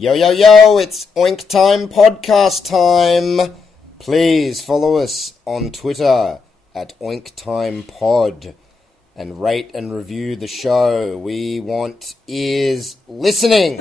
Yo, yo, yo, it's Oink Time Podcast Time. Please follow us on Twitter at Oink Time Pod and rate and review the show. We want ears listening.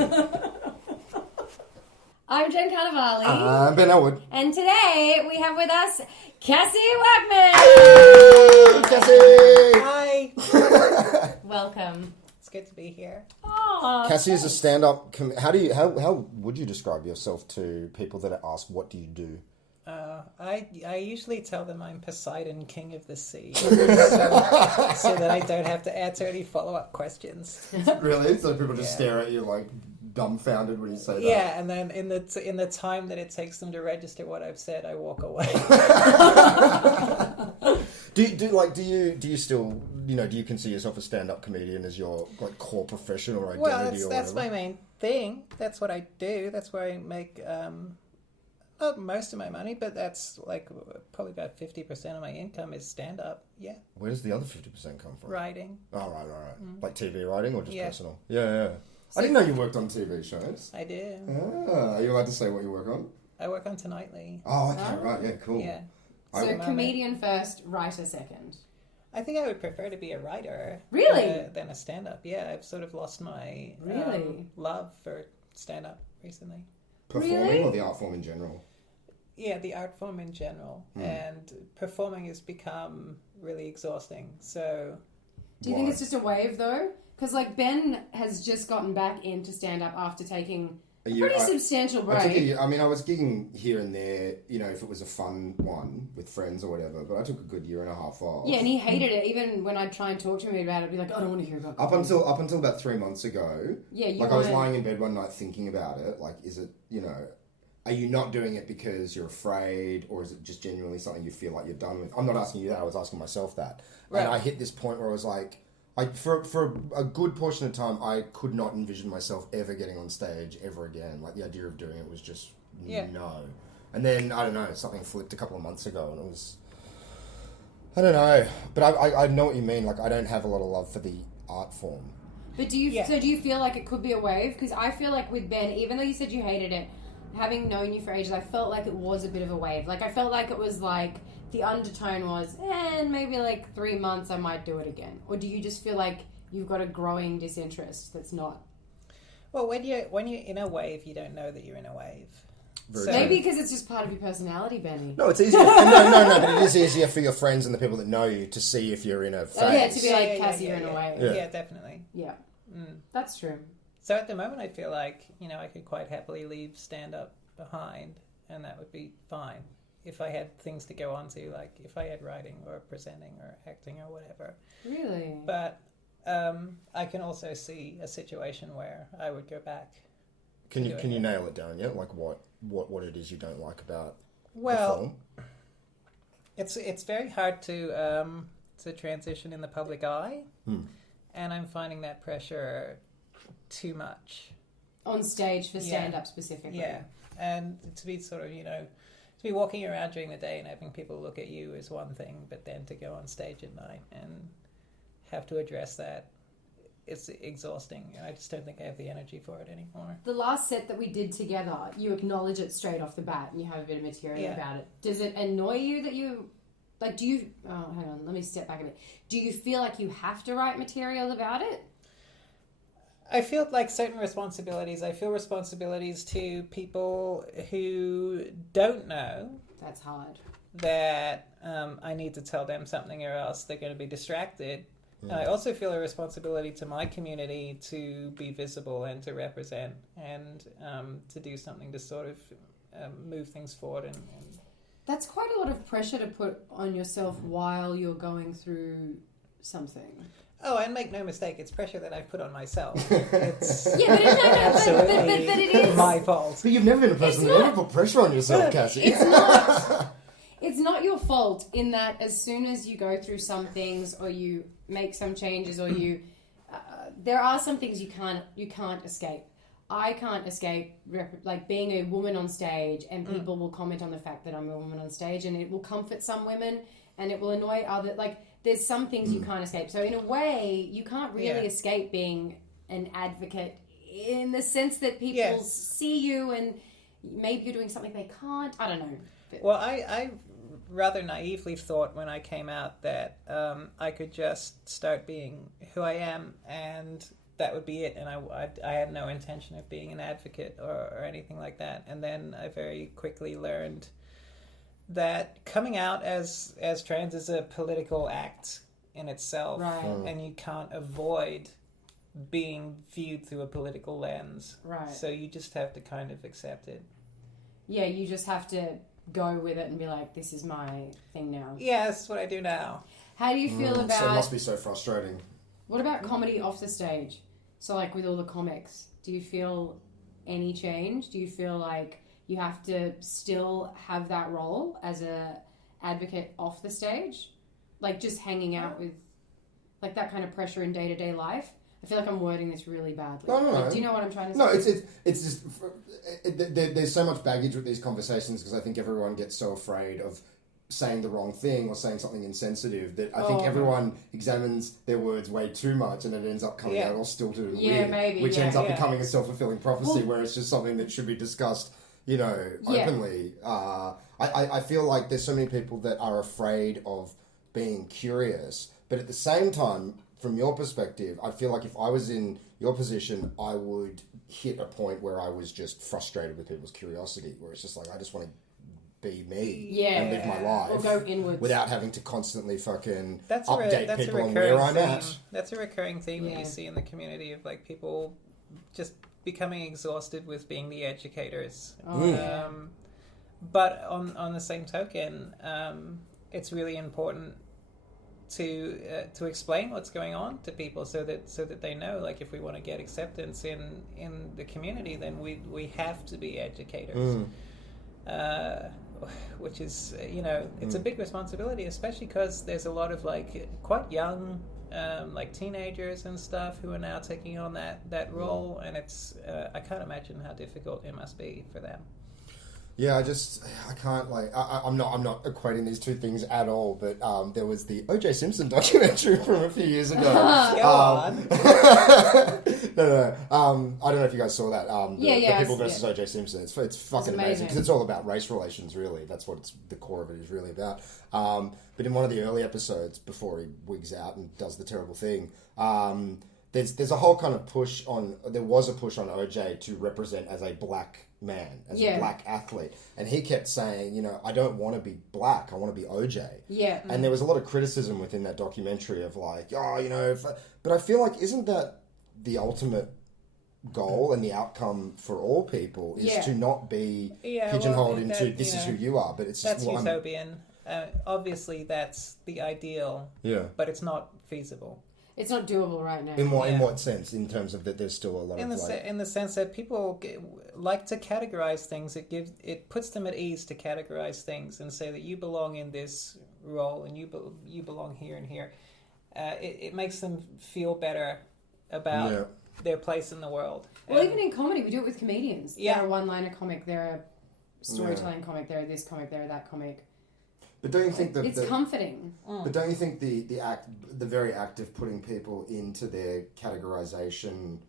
I'm Jen Carnovale. I'm Ben Ellwood. And today we have with us Cassie Workman. Hey, Cassie! Hi. Welcome. It's good to be here. Oh, Cassie is a stand-up. How would you describe yourself to people that ask, what do you do? I usually tell them I'm Poseidon, king of the sea, so that I don't have to answer any follow-up questions. Really? So people just stare at you like dumbfounded when you say that? Yeah, and then in the time that it takes them to register what I've said, I walk away. Do you still, do you consider yourself a stand-up comedian as your like core profession or identity? Well, that's my main thing. That's what I do. That's where I make not most of my money, but that's like probably about 50% of my income is stand-up. Yeah. Where does the other 50% come from? Writing. Oh, right. Like TV writing or just personal? Yeah. So, I didn't know you worked on TV shows. I do. Are you allowed to say what you work on? I work on Tonightly. Oh, okay, right. Yeah, cool. Yeah. So comedian first, writer second. I think I would prefer to be a writer. Really? Than a stand-up. Yeah, I've sort of lost my love for stand-up recently. Performing or the art form in general? Yeah, the art form in general. And performing has become really exhausting. So, Do you think it's just a wave though? Because like Ben has just gotten back into stand-up after taking a pretty substantial break. I was gigging here and there, if it was a fun one with friends or whatever, but I took a good year and a half off. Yeah, and he hated it. Even when I'd try and talk to him about it, I'd be like, I don't want to hear about it. Up until about 3 months ago. Yeah, I was lying in bed one night thinking about it. Like, is it, are you not doing it because you're afraid, or is it just genuinely something you feel like you're done with? I'm not asking you that. I was asking myself that. Right. And I hit this point where I was like, for a good portion of time, I could not envision myself ever getting on stage ever again. Like, the idea of doing it was just no. And then, I don't know, something flipped a couple of months ago, and it was, I don't know. But I know what you mean. Like, I don't have a lot of love for the art form. But do you feel like it could be a wave? Because I feel like with Ben, even though you said you hated it, having known you for ages, I felt like it was a bit of a wave. Like, I felt like it was like, the undertone was, and maybe like 3 months I might do it again. Or do you just feel like you've got a growing disinterest that's not? Well, when you're in a wave, you don't know that you're in a wave. Maybe because it's just part of your personality, Benny. No, it's easier. No, but it is easier for your friends and the people that know you to see if you're in a phase. Oh, yeah, to be like, Cassie, you're in a wave. Yeah, definitely. Yeah, that's true. So at the moment, I feel like, I could quite happily leave stand-up behind, and that would be fine. If I had things to go on to, like if I had writing or presenting or acting or whatever. Really? But I can also see a situation where I would go back. Can you nail it down yet? Like what it is you don't like about the film? It's very hard to transition in the public eye, and I'm finding that pressure too much. On stage for stand-up specifically. Yeah, and to be sort of, to be walking around during the day and having people look at you is one thing, but then to go on stage at night and have to address that, it's exhausting. And I just don't think I have the energy for it anymore. The last set that we did together, you acknowledge it straight off the bat and you have a bit of material about it. Does it annoy you that you... Like, do you... Oh, hang on. Let me step back a bit. Do you feel like you have to write material about it? I feel like certain responsibilities. I feel responsibilities to people who don't know. That's hard. That I need to tell them something or else they're going to be distracted. And I also feel a responsibility to my community to be visible and to represent and to do something to sort of move things forward. And that's quite a lot of pressure to put on yourself while you're going through something. Oh, and make no mistake, it's pressure that I've put on myself. It's absolutely but it is my fault. But you've never been a person that ever put pressure on yourself, Cassie. It's not your fault in that as soon as you go through some things or you make some changes or you... there are some things you can't escape. I can't escape like being a woman on stage, and people will comment on the fact that I'm a woman on stage, and it will comfort some women and it will annoy other... Like, there's some things you can't escape. So in a way, you can't really escape being an advocate in the sense that people Yes. see you and maybe you're doing something they can't. I don't know. But, Well, I rather naively thought when I came out that I could just start being who I am and that would be it. And I had no intention of being an advocate or anything like that. And then I very quickly learned that coming out as trans is a political act in itself. Right. And you can't avoid being viewed through a political lens. Right. So you just have to kind of accept it. Yeah, you just have to go with it and be like, this is my thing now. Yeah, that's what I do now. How do you feel about... So it must be so frustrating. What about comedy off the stage? So, like, with all the comics, do you feel any change? Do you feel like you have to still have that role as a advocate off the stage? Like, just hanging out with, like, that kind of pressure in day-to-day life? I feel like I'm wording this really badly. No. Like, do you know what I'm trying to say? No, it's just there's so much baggage with these conversations because I think everyone gets so afraid of saying the wrong thing or saying something insensitive that I think everyone examines their words way too much and it ends up coming out all stilted and weird, maybe, which ends up yeah. becoming a self-fulfilling prophecy where it's just something that should be discussed, openly. I feel like there's so many people that are afraid of being curious, but at the same time, from your perspective, I feel like if I was in your position, I would hit a point where I was just frustrated with people's curiosity, where it's just like, I just want to be me and live my life. Or go inwards. Without having to constantly fucking That's update a people on recurring where I'm theme. at. That's a recurring theme that Yeah. you see in the community of like people just becoming exhausted with being the educators. But on the same token, it's really important to explain what's going on to people so that they know, like, if we want to get acceptance in the community, then we have to be educators. Which is, it's a big responsibility, especially because there's a lot of like quite young like teenagers and stuff who are now taking on that role, and it's I can't imagine how difficult it must be for them. Yeah, I can't, like, I'm not equating these two things at all, but there was the O.J. Simpson documentary from a few years ago. Go on. No. I don't know if you guys saw that. The People versus O.J. Simpson. It's fucking amazing because it's all about race relations, really. That's what the core of it is really about. But in one of the early episodes, before he wigs out and does the terrible thing, there's a whole kind of there was a push on O.J. to represent as a black man, as a black athlete, and he kept saying, I don't want to be black, I want to be OJ. Yeah. And there was a lot of criticism within that documentary of like, but I feel like, isn't that the ultimate goal and the outcome for all people is to not be pigeonholed into this is who you are, but it's just that's utopian. Obviously that's the ideal, but it's not feasible. It's not doable right now. In what sense? In terms of that, there's still a lot in the sense that people like to categorize things. It puts them at ease to categorize things and say that you belong in this role and you belong here and here. It makes them feel better about their place in the world. Well, even in comedy, we do it with comedians. They're a one-liner comic. They're a storytelling comic. They're this comic. They're that comic. But don't you think that it's comforting? But don't you think the very act of putting people into their categorization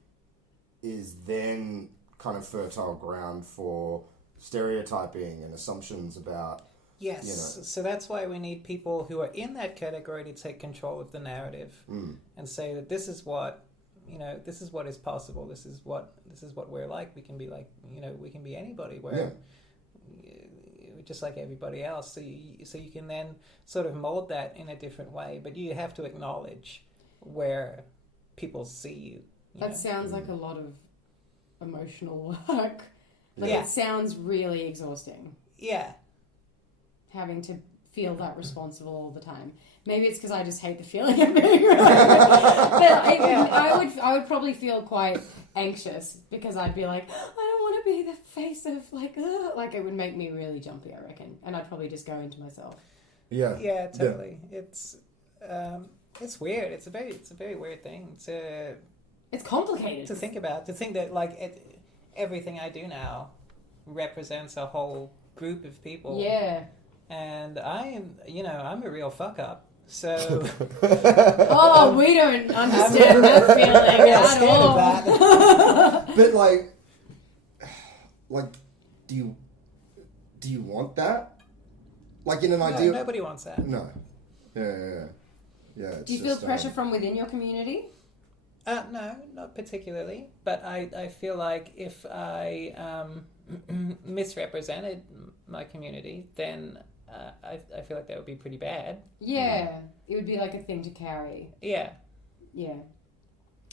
is then kind of fertile ground for stereotyping and assumptions about? Yes. So that's why we need people who are in that category to take control of the narrative and say that this is what is possible. This is what we're like. We can be like, we can be anybody. Just like everybody else, so you can then sort of mold that in a different way, but you have to acknowledge where people see you. That sounds like a lot of emotional work. It sounds really exhausting. Yeah. Having to feel that responsible all the time. Maybe it's because I just hate the feeling of being I would probably feel quite anxious because I'd be like, I don't want to be the face of like it would make me really jumpy, I reckon, and I'd probably just go into myself. Yeah, totally. It's weird. It's a very weird thing to. It's complicated to think about. To think that like everything I do now represents a whole group of people. Yeah. And I'm a real fuck up. So. We don't understand that feeling at all. But like, do you want that? Like in an ideal... nobody wants that. No. Yeah. Do you feel pressure from within your community? No, not particularly. But I feel like if I misrepresented my community, then I feel like that would be pretty bad. Yeah, it would be like a thing to carry. Yeah. Yeah.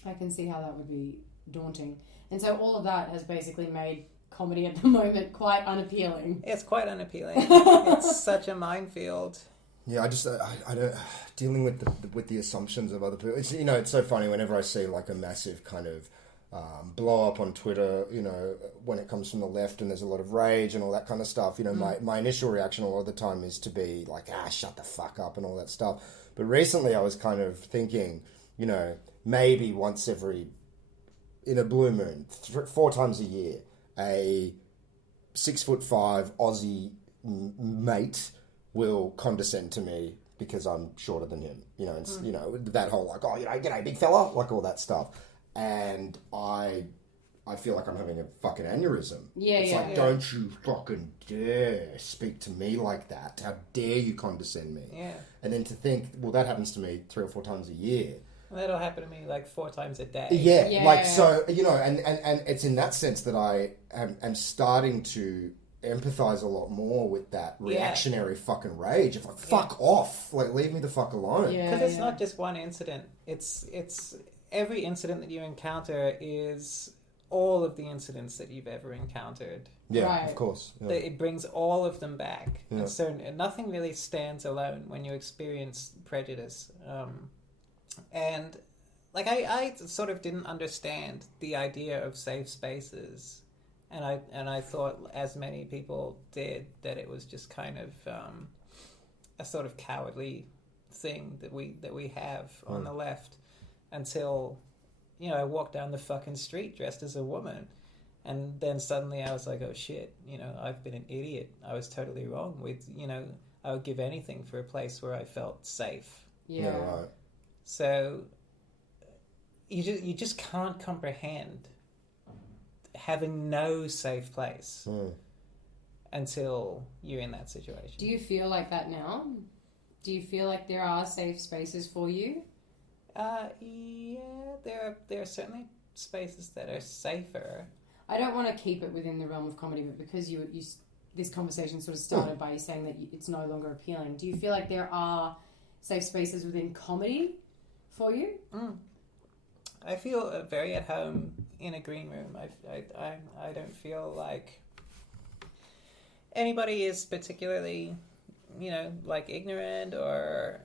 I can see how that would be daunting. And so all of that has basically made comedy at the moment quite unappealing. It's quite unappealing. It's such a minefield. Yeah, I just I don't dealing with the assumptions of other people. It's, it's so funny whenever I see like a massive kind of blow up on Twitter, when it comes from the left and there's a lot of rage and all that kind of stuff. My initial reaction a lot of the time is to be like, shut the fuck up and all that stuff. But recently I was kind of thinking, maybe once in a blue moon, 4 times a year, a 6'5" Aussie mate will condescend to me because I'm shorter than him, that whole like, g'day big fella, like all that stuff. And I feel like I'm having a fucking aneurysm. It's like, don't you fucking dare speak to me like that. How dare you condescend me? Yeah. And then to think, well, that happens to me 3 or 4 times a year. Well, that'll happen to me like 4 times a day. Yeah. Like, so, and it's in that sense that I am starting to empathize a lot more with that reactionary fucking rage of like, fuck off, like leave me the fuck alone. Because it's not just one incident. It's every incident that you encounter is all of the incidents that you've ever encountered. Yeah, right. Of course. Yeah. It brings all of them back. Yeah. And so nothing really stands alone when you experience prejudice. And like I sort of didn't understand the idea of safe spaces. And I thought, as many people did, that it was just kind of a sort of cowardly thing that we have on the left, until I walked down the fucking street dressed as a woman, and then suddenly I was like, oh shit, I've been an idiot. I was totally wrong with I would give anything for a place where I felt safe. Yeah, right. So you just can't comprehend having no safe place until you're in that situation. Do you feel like that now? Do you feel like there are safe spaces for you? Yeah, there are certainly spaces that are safer. I don't want to keep it within the realm of comedy, but because you this conversation sort of started by you saying that it's no longer appealing. Do you feel like there are safe spaces within comedy for you? I feel very at home in a green room. I don't feel like anybody is particularly, like ignorant or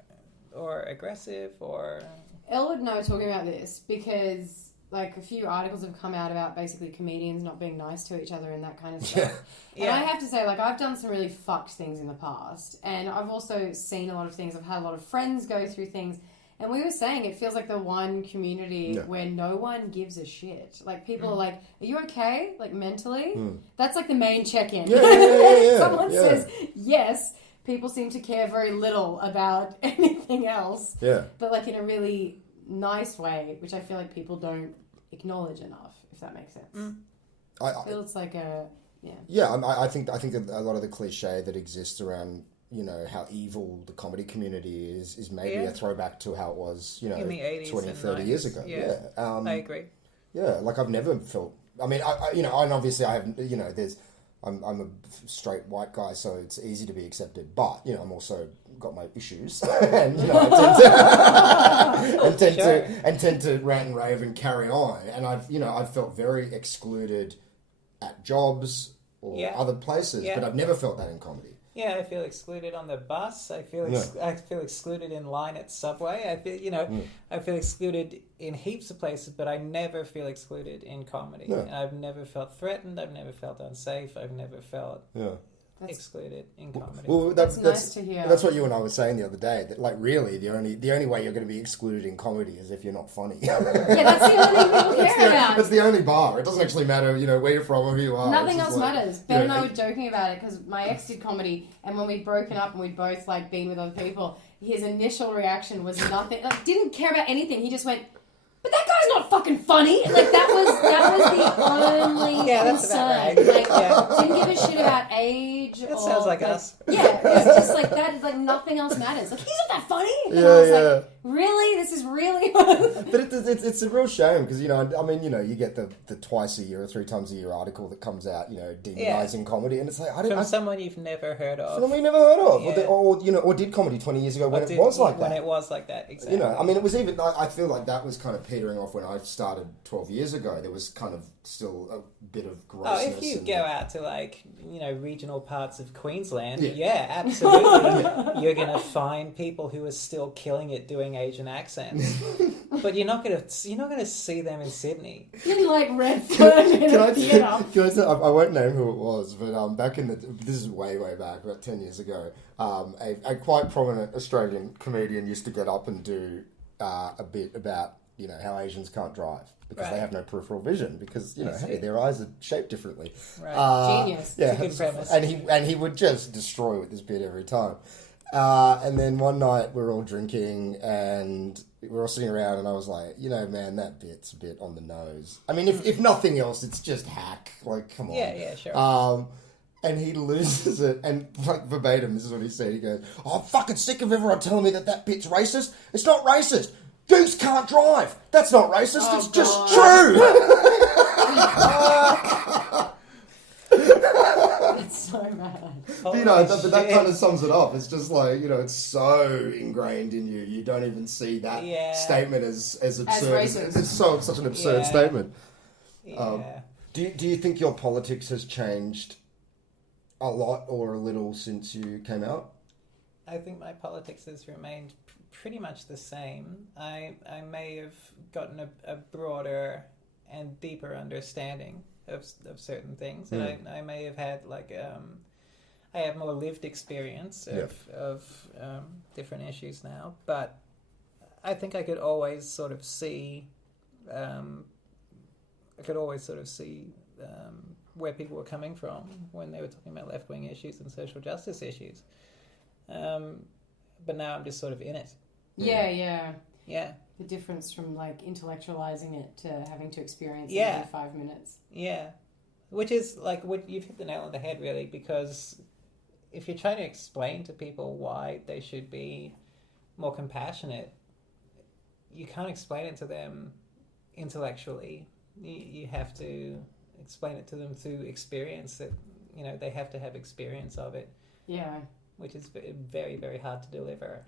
aggressive or... Ellwood and I were talking about this because like a few articles have come out about basically comedians not being nice to each other and that kind of stuff. And I have to say, like, I've done some really fucked things in the past, and I've also seen a lot of things. I've had a lot of friends go through things. And we were saying it feels like the one community where no one gives a shit. Like, people are like, are you okay? Like, mentally? That's like the main check-in. Yeah. Someone says yes. People seem to care very little about anything else. Yeah. But, like, in a really nice way, which I feel like people don't acknowledge enough, if that makes sense. I feel it's like a... Yeah, I think a lot of the cliche that exists around... how evil the comedy community is maybe a throwback to how it was, in the 80s 20, 30 years ago. Yeah. I agree. Yeah, like I've never felt... I mean, I and obviously I have, I'm a straight white guy, so it's easy to be accepted. But, I'm also got my issues. And, I tend to rant and rave and carry on. And I've felt very excluded at jobs or other places, but I've never felt that in comedy. Yeah, I feel excluded on the bus. I feel excluded in line at Subway. I feel I feel excluded in heaps of places, but I never feel excluded in comedy. No. And I've never felt threatened. I've never felt unsafe. I've never felt excluded in comedy. Well, that's nice to hear. That's what you and I were saying the other day. That like really, the only way you're going to be excluded in comedy is if you're not funny. Yeah, that's the only thing people care about. That's the only bar. It doesn't actually matter, where you're from or who you are. Nothing else matters. Ben and I were joking about it because my ex did comedy, and when we'd broken up and we'd both like been with other people, his initial reaction was nothing. Like, didn't care about anything. He just went, but that guy's not fucking funny. Like that was the only that's concern. about right. Like didn't give a shit about age. That sounds like us. Yeah, it's just like that. It's like nothing else matters. Like he's not that funny. And I was like, really? This is really. But it's a real shame because I mean you get the twice a year or 3 times a year article that comes out demonizing comedy, and it's like from someone you've never heard of. Someone we never heard of, Yeah. or did comedy 20 years ago when it was like that. When it was like that, exactly. I mean, it was even. I feel like that was kind of petering off when I started 12 years ago. There was kind of still a bit of grossness. Oh, if you go out to regional parts of Queensland, absolutely, you're gonna find people who are still killing it doing Asian accents, but you're not gonna see them in Sydney. In like Redfern in a theatre. I won't name who it was, but back in this is way back, about 10 years ago, a quite prominent Australian comedian used to get up and do a bit about how Asians can't drive because they have no peripheral vision because their eyes are shaped differently. Right. Genius. Yeah, it's a good premise. And he would just destroy with this bit every time. And then one night we're all drinking and we're all sitting around and I was like, man, that bit's a bit on the nose. I mean, if nothing else, it's just hack. Like, come on. Yeah, sure. And he loses it, and like verbatim, this is what he said. He goes, I'm fucking sick of everyone telling me that bit's racist. It's not racist. Goose can't drive. That's not racist. It's just true. It's so bad. But that kind of sums it up. It's just like, it's so ingrained in you. You don't even see that statement as absurd. It's such an absurd statement. Yeah. Do you think your politics has changed a lot or a little since you came out? I think my politics has remained pretty much the same. I may have gotten a broader and deeper understanding of certain things, and I may have had I have more lived experience of different issues now. But I think I could always sort of see. Where people were coming from when they were talking about left-wing issues and social justice issues. But now I'm just sort of in it. Yeah. The difference from intellectualizing it to having to experience it in 5 minutes. Yeah. Which is you've hit the nail on the head really, because if you're trying to explain to people why they should be more compassionate, you can't explain it to them intellectually. You have to explain it to them through experience that, they have to have experience of it. Yeah. Which is very, very hard to deliver.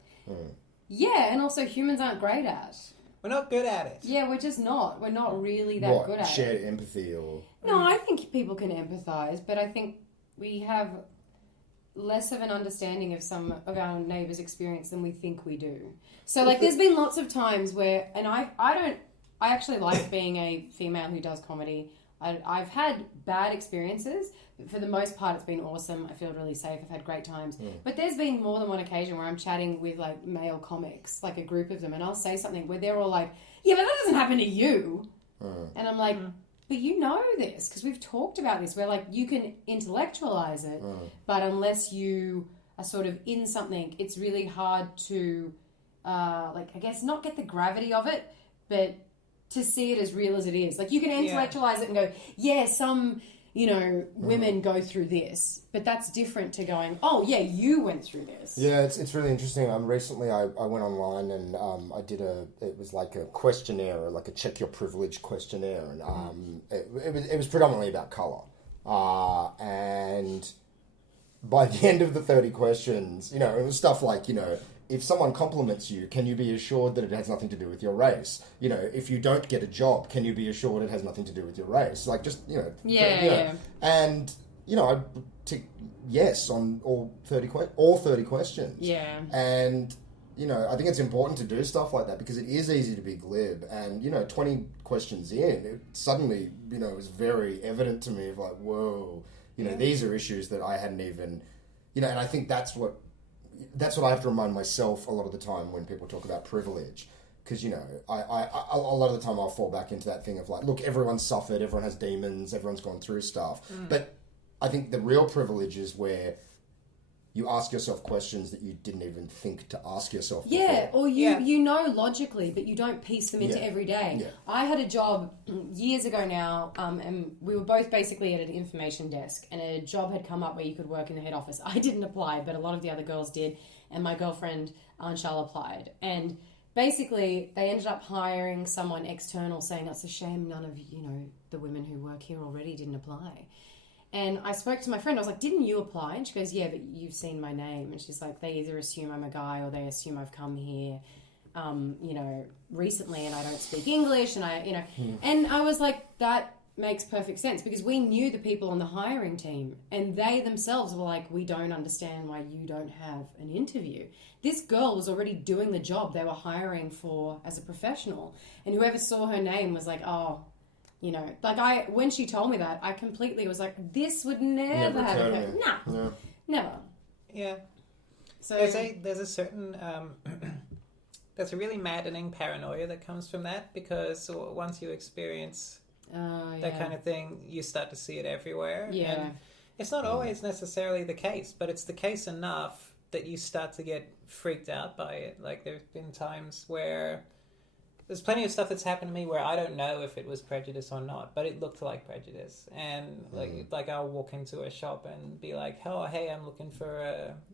Yeah, and also humans aren't great at. We're not good at it. Yeah, we're just not. We're not really that good at shared it. empathy or... No, I think people can empathise, but I think we have less of an understanding of some of our neighbours' experience than we think we do. So, there's been lots of times where... And I actually like being a female who does comedy. I've had bad experiences, but for the most part it's been awesome. I feel really safe. I've had great times. But there's been more than one occasion where I'm chatting with male comics, a group of them, and I'll say something where they're all like, yeah, but that doesn't happen to you. And I'm like, but you know this because we've talked about this where you can intellectualize it, but unless you are sort of in something, it's really hard to I guess not get the gravity of it, but to see it as real as it is. You can intellectualize it and go, yeah, some, women go through this, but that's different to going, oh, yeah, you went through this. Yeah, it's really interesting. Recently I went online and I did it was like a questionnaire, or a check your privilege questionnaire, and it was predominantly about colour. And by the end of the 30 questions, it was stuff like, if someone compliments you, can you be assured that it has nothing to do with your race? If you don't get a job, can you be assured it has nothing to do with your race? Yeah. And, I tick yes on all 30 questions. Yeah. And, I think it's important to do stuff like that because it is easy to be glib. And, 20 questions in, it suddenly, it was very evident to me of whoa, these are issues that I hadn't even, and I think that's what I have to remind myself a lot of the time when people talk about privilege. Because, I a lot of the time I'll fall back into that thing of look, everyone's suffered, everyone has demons, everyone's gone through stuff. But I think the real privilege is where you ask yourself questions that you didn't even think to ask yourself Yeah, before. or you know logically, but you don't piece them into Yeah. every day. Yeah. I had a job years ago now, and we were both basically at an information desk, and a job had come up where you could work in the head office. I didn't apply, but a lot of the other girls did, and my girlfriend, Anshal, applied. And basically, they ended up hiring someone external, saying, it's a shame none of, the women who work here already didn't apply. And I spoke to my friend. I was like, didn't you apply? And she goes, yeah, but you've seen my name. And she's like, they either assume I'm a guy or they assume I've come here, recently and I don't speak English. And and I was like, that makes perfect sense, because we knew the people on the hiring team and they themselves were like, we don't understand why you don't have an interview. This girl was already doing the job they were hiring for as a professional. And whoever saw her name was like, oh, when she told me that, I completely was like, this would never have occurred. Nah, never. Yeah. So there's a certain there's a really maddening paranoia that comes from that, because once you experience that kind of thing, you start to see it everywhere. Yeah. And it's not always necessarily the case, but it's the case enough that you start to get freaked out by it. Like, there's been times where there's plenty of stuff that's happened to me where I don't know if it was prejudice or not, but it looked like prejudice. And like I'll walk into a shop and be like, oh, hey, I'm looking for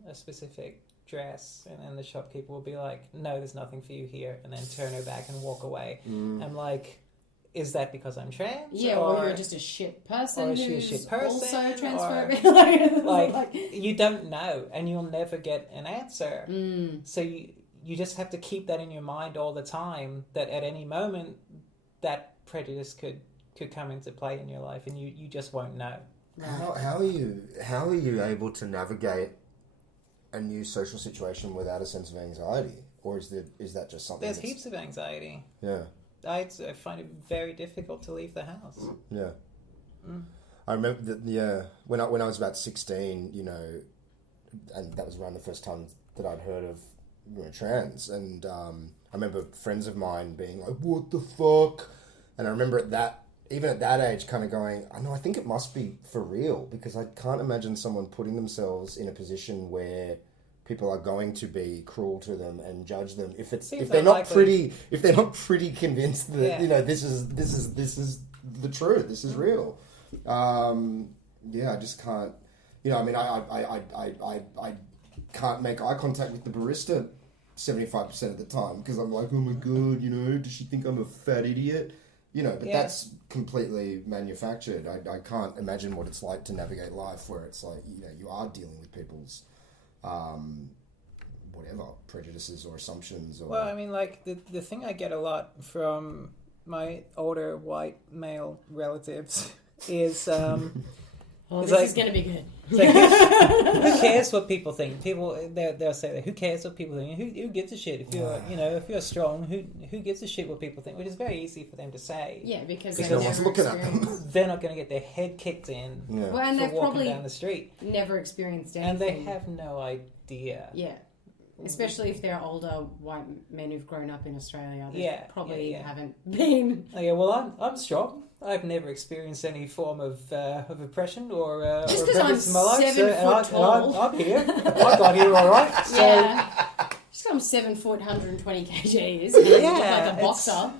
a specific dress. And then the shopkeeper will be like, no, there's nothing for you here. And then turn her back and walk away. I'm like, is that because I'm trans? Yeah, or you're just a shit person who's also transphobic. Like, you don't know, and you'll never get an answer. So you just have to keep that in your mind all the time, that at any moment that prejudice could come into play in your life, and you just won't know. How are you able to navigate a new social situation without a sense of anxiety? Or is that just something? There's heaps of anxiety. Yeah. I find it very difficult to leave the house. Yeah. I remember that, when I was about 16, and that was around the first time that I'd heard of trans, and I remember friends of mine being like, what the fuck? And I remember even at that age kind of going, I think it must be for real, because I can't imagine someone putting themselves in a position where people are going to be cruel to them and judge them if they're not pretty convinced that this is the truth, this is real. I just can't. I can't make eye contact with the barista 75% of the time, because I'm like, oh my god, does she think I'm a fat idiot? But that's completely manufactured. I can't imagine what it's like to navigate life where it's like, you are dealing with people's whatever prejudices or assumptions. Or... Well, I mean, like the thing I get a lot from my older white male relatives is this is going to be good. Like, who cares what people think? They'll say that. Who cares what people think? Who gives a shit if you're if you're strong? Who gives a shit what people think? Which is very easy for them to say. Yeah, because no one's looking at them. They're not going to get their head kicked in. Yeah. Well, and they've walking probably down the street, never experienced anything, and they have no idea. Yeah. Especially if they're older white men who've grown up in Australia. They probably haven't been. Oh, yeah, well, I'm strong. I've never experienced any form of oppression or just because I'm 7 foot tall. I'm here. I got here all right. So. Yeah. Just because I'm 7 foot, 120 kgs. And look like a boxer.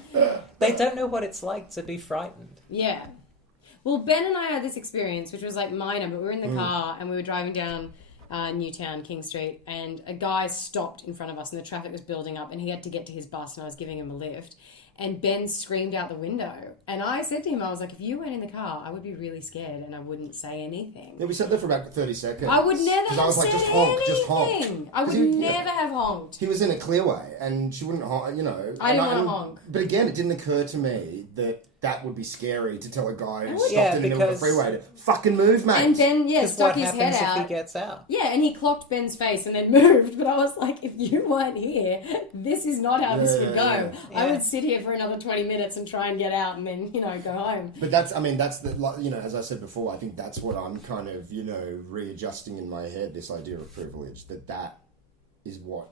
They don't know what it's like to be frightened. Yeah. Well, Ben and I had this experience, which was like minor, but we were in the car and we were driving down Newtown, King Street, and a guy stopped in front of us and the traffic was building up and he had to get to his bus and I was giving him a lift. And Ben screamed out the window. And I said to him, I was like, if you weren't in the car, I would be really scared and I wouldn't say anything. Yeah, we sat there for about 30 seconds. I would never have I was said like, just honk. anything. I would never have honked. He was in a clearway and she wouldn't honk, I didn't want to honk. But again, it didn't occur to me that would be scary to tell a guy who stopped in the middle of the freeway to fucking move, mate. And Ben, stuck his head out. What happens if he gets out? Yeah, and he clocked Ben's face and then moved. But I was like, if you weren't here, this is not how this would go. Yeah. I would sit here for another 20 minutes and try and get out and then, go home. But that's the, as I said before, I think that's what I'm kind of, readjusting in my head, this idea of privilege, that is what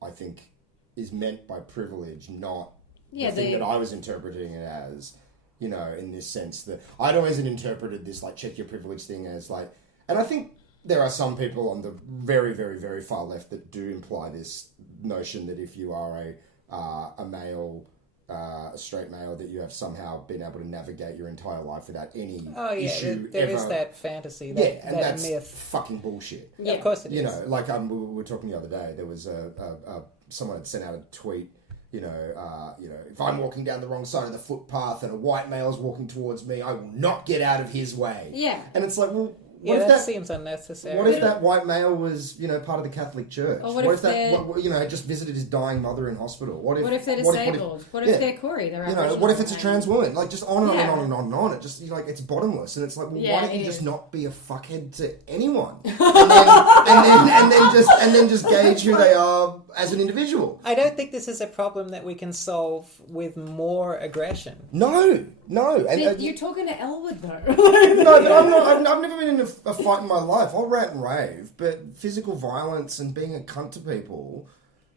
I think is meant by privilege, not the thing that I was interpreting it as. In this sense that I'd always interpreted this like check your privilege thing as like, and I think there are some people on the very, very, very far left that do imply this notion that if you are a male, a straight male, that you have somehow been able to navigate your entire life without any issue. There is that fantasy, that that's myth. fucking bullshit. Yeah, of course it is. You know, like we were talking the other day. There was someone had sent out a tweet. You know, if I'm walking down the wrong side of the footpath and a white male's walking towards me, I will not get out of his way. Yeah. And it's like, well, what if that seems unnecessary? What if that white male was, part of the Catholic Church? Or what if that, just visited his dying mother in hospital? What if they're disabled? What if they're Koori? They're what if it's a trans woman? Like, just on and on and on and on. It just, it's bottomless. And it's like, well, why don't you just not be a fuckhead to anyone? and then just gauge who they are as an individual. I don't think this is a problem that we can solve with more aggression. No. And you're talking to Ellwood, though. No, but I'm not. I've never been in a fight in my life. I'll rant and rave, but physical violence and being a cunt to people,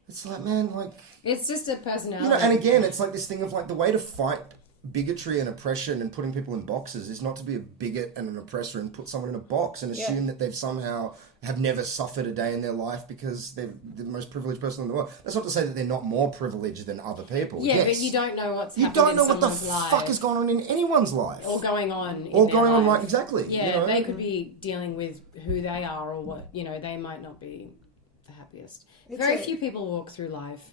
it's like, man, like... It's just a personality. And again, it's like this thing of like the way to fight bigotry and oppression and putting people in boxes is not to be a bigot and an oppressor and put someone in a box and assume that they've somehow have never suffered a day in their life because they're the most privileged person in the world. That's not to say that they're not more privileged than other people. Yeah, yes. but you don't know what's you happening don't know in what the someone's fuck life. is going on in anyone's life. Or going on Like, exactly. Yeah, they could be dealing with who they are or what, they might not be the happiest. Very few people walk through life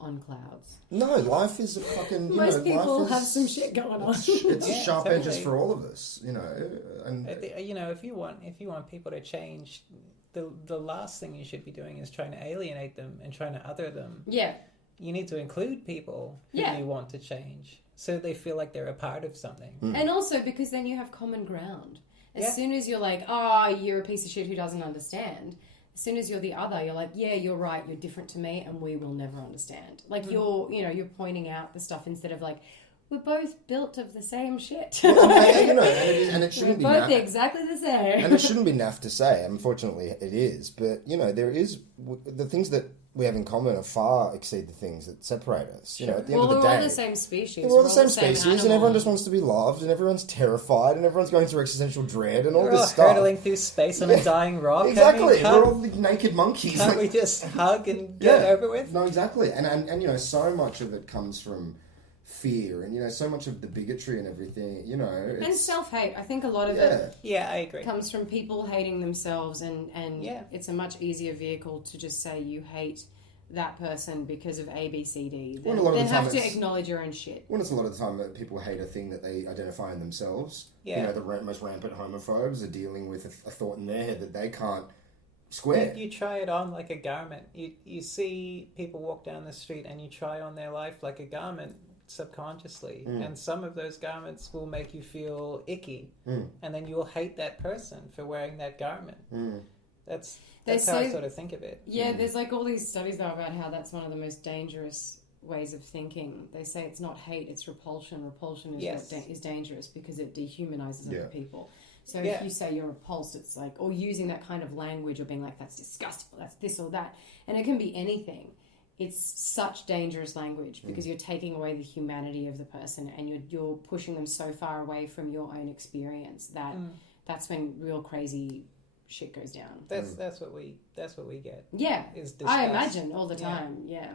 on clouds. No, life is a fucking... Most people have some shit going on. It's sharp edges for all of us, And if you want people to change, the last thing you should be doing is trying to alienate them and trying to other them. Yeah. You need to include people who you want to change so they feel like they're a part of something. And also because then you have common ground. As soon as you're like, oh, you're a piece of shit who doesn't understand, as soon as you're the other, you're like, yeah, you're right, you're different to me and we will never understand. Like you're pointing out the stuff instead of like, we're both built of the same shit. And it shouldn't be both exactly the same. And it shouldn't be naff to say. Unfortunately, it is. But, there is... The things that we have in common far exceed the things that separate us. At the end of the day... we're all the same species. We're all the same species, and everyone just wants to be loved, and everyone's terrified, and everyone's going through existential dread, and all this stuff. We're all hurtling through space on a dying rock. Exactly. We're all like naked monkeys. Can't we just hug and get it over with? No, exactly. And so much of it comes from fear and so much of the bigotry and everything and self-hate. I think a lot of it I agree comes from people hating themselves and it's a much easier vehicle to just say you hate that person because of A, B, C, D than have to acknowledge your own shit. When it's a lot of the time that people hate a thing that they identify in themselves. The most rampant homophobes are dealing with a thought in their head that they can't square. You try it on like a garment. You see people walk down the street and you try on their life like a garment subconsciously, and some of those garments will make you feel icky, and then you'll hate that person for wearing that garment. That's how I sort of think of it. Yeah, there's like all these studies though about how that's one of the most dangerous ways of thinking. They say it's not hate, it's repulsion. Repulsion is is dangerous because it dehumanizes other people. So if you say you're repulsed, it's like, or using that kind of language or being like, that's disgusting, or that's this or that, and it can be anything. It's such dangerous language because you're taking away the humanity of the person and you're pushing them so far away from your own experience that that's when real crazy shit goes down. That's what we get. Yeah, is disgust. I imagine all the time. Yeah.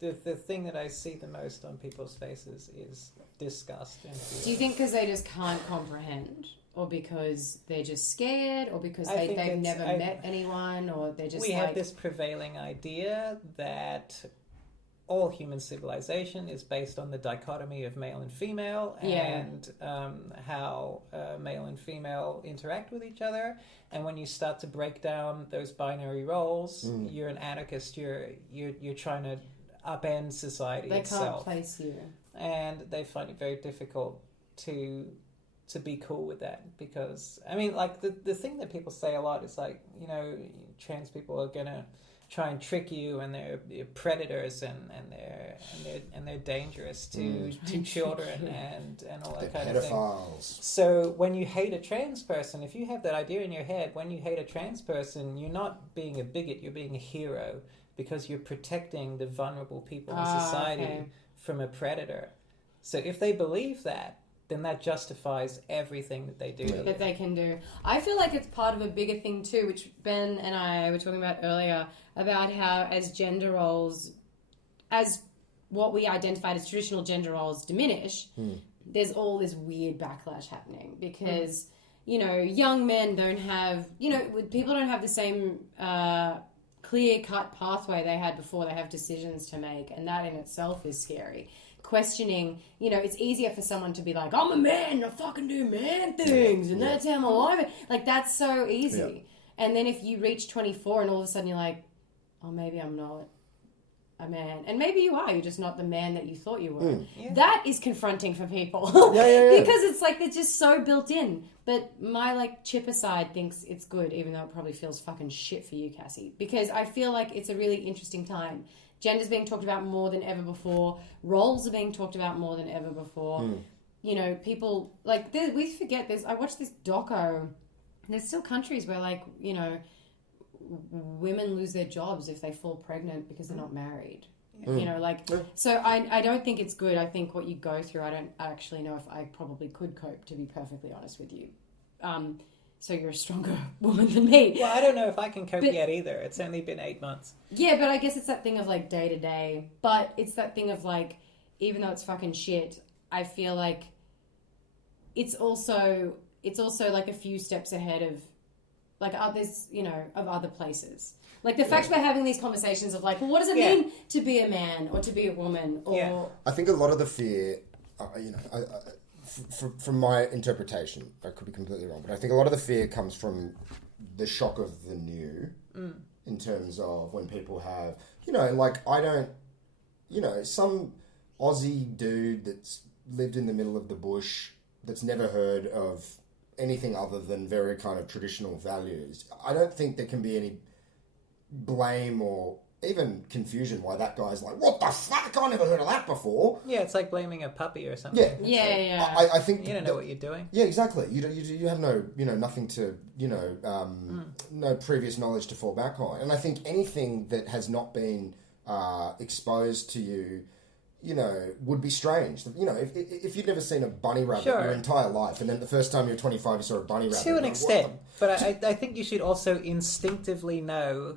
The thing that I see the most on people's faces is disgust and fear. Do you think because they just can't comprehend? Or because they're just scared, or because they've never met anyone, or they're just We have this prevailing idea that all human civilization is based on the dichotomy of male and female, and how male and female interact with each other. And when you start to break down those binary roles, you're an anarchist. You're trying to upend society itself. They can't place you. And they find it very difficult to be cool with that, because I mean, like the thing that people say a lot is like, trans people are gonna try and trick you, and they're predators, and they're dangerous to children and all that kind of thing. So when you hate a trans person, if you have that idea in your head, when you hate a trans person, you're not being a bigot, you're being a hero, because you're protecting the vulnerable people in society from a predator. So if they believe that, then that justifies everything that they do. That they can do. I feel like it's part of a bigger thing too, which Ben and I were talking about earlier, about how as gender roles, as what we identified as traditional gender roles diminish, there's all this weird backlash happening because, you know, young men don't have, you know, people don't have the same clear-cut pathway they had before. They have decisions to make, and that in itself is scary. Questioning, you know, it's easier for someone to be like, I'm a man, I fucking do man things, and that's how I'm alive. Like, that's so easy. Yeah. And then if you reach 24 and all of a sudden you're like, oh, maybe I'm not a man. And maybe you are, you're just not the man that you thought you were. Yeah. That is confronting for people. Because it's like, they're just so built in. But my, like, chipper side thinks it's good, even though it probably feels fucking shit for you, Cassie. Because I feel like it's a really interesting time. Gender's being talked about more than ever before. Roles are being talked about more than ever before. You know, people, like, we forget this. I watched this doco. There's still countries where, like, you know, women lose their jobs if they fall pregnant because they're not married. You know, like, so I don't think it's good. I think what you go through, I don't actually know if I probably could cope, to be perfectly honest with you. So you're a stronger woman than me. Well, I don't know if I can cope yet either. It's only been 8 months. Yeah, but I guess it's that thing of, like, day to day. But it's that thing of, like, even though it's fucking shit, I feel like it's also like a few steps ahead of, like, others, you know, of other places. Like, the fact we're having these conversations of, like, well, what does it mean to be a man or to be a woman? Or I think a lot of the fear, you know, from my interpretation, I could be completely wrong, but I think a lot of the fear comes from the shock of the new in terms of when people have, you know, like, I don't, you know, some Aussie dude that's lived in the middle of the bush that's never heard of anything other than very kind of traditional values. I don't think there can be any blame or even confusion why that guy's like, what the fuck? I never heard of that before. Yeah, it's like blaming a puppy or something. Yeah. I think you don't know what you're doing. Yeah, exactly. You have no, you know, nothing to, you know, no previous knowledge to fall back on. And I think anything that has not been exposed to you, you know, would be strange. You know, if you'd never seen a bunny rabbit your entire life, and then the first time you're 25 you saw a bunny rabbit. To an extent. But I think you should also instinctively know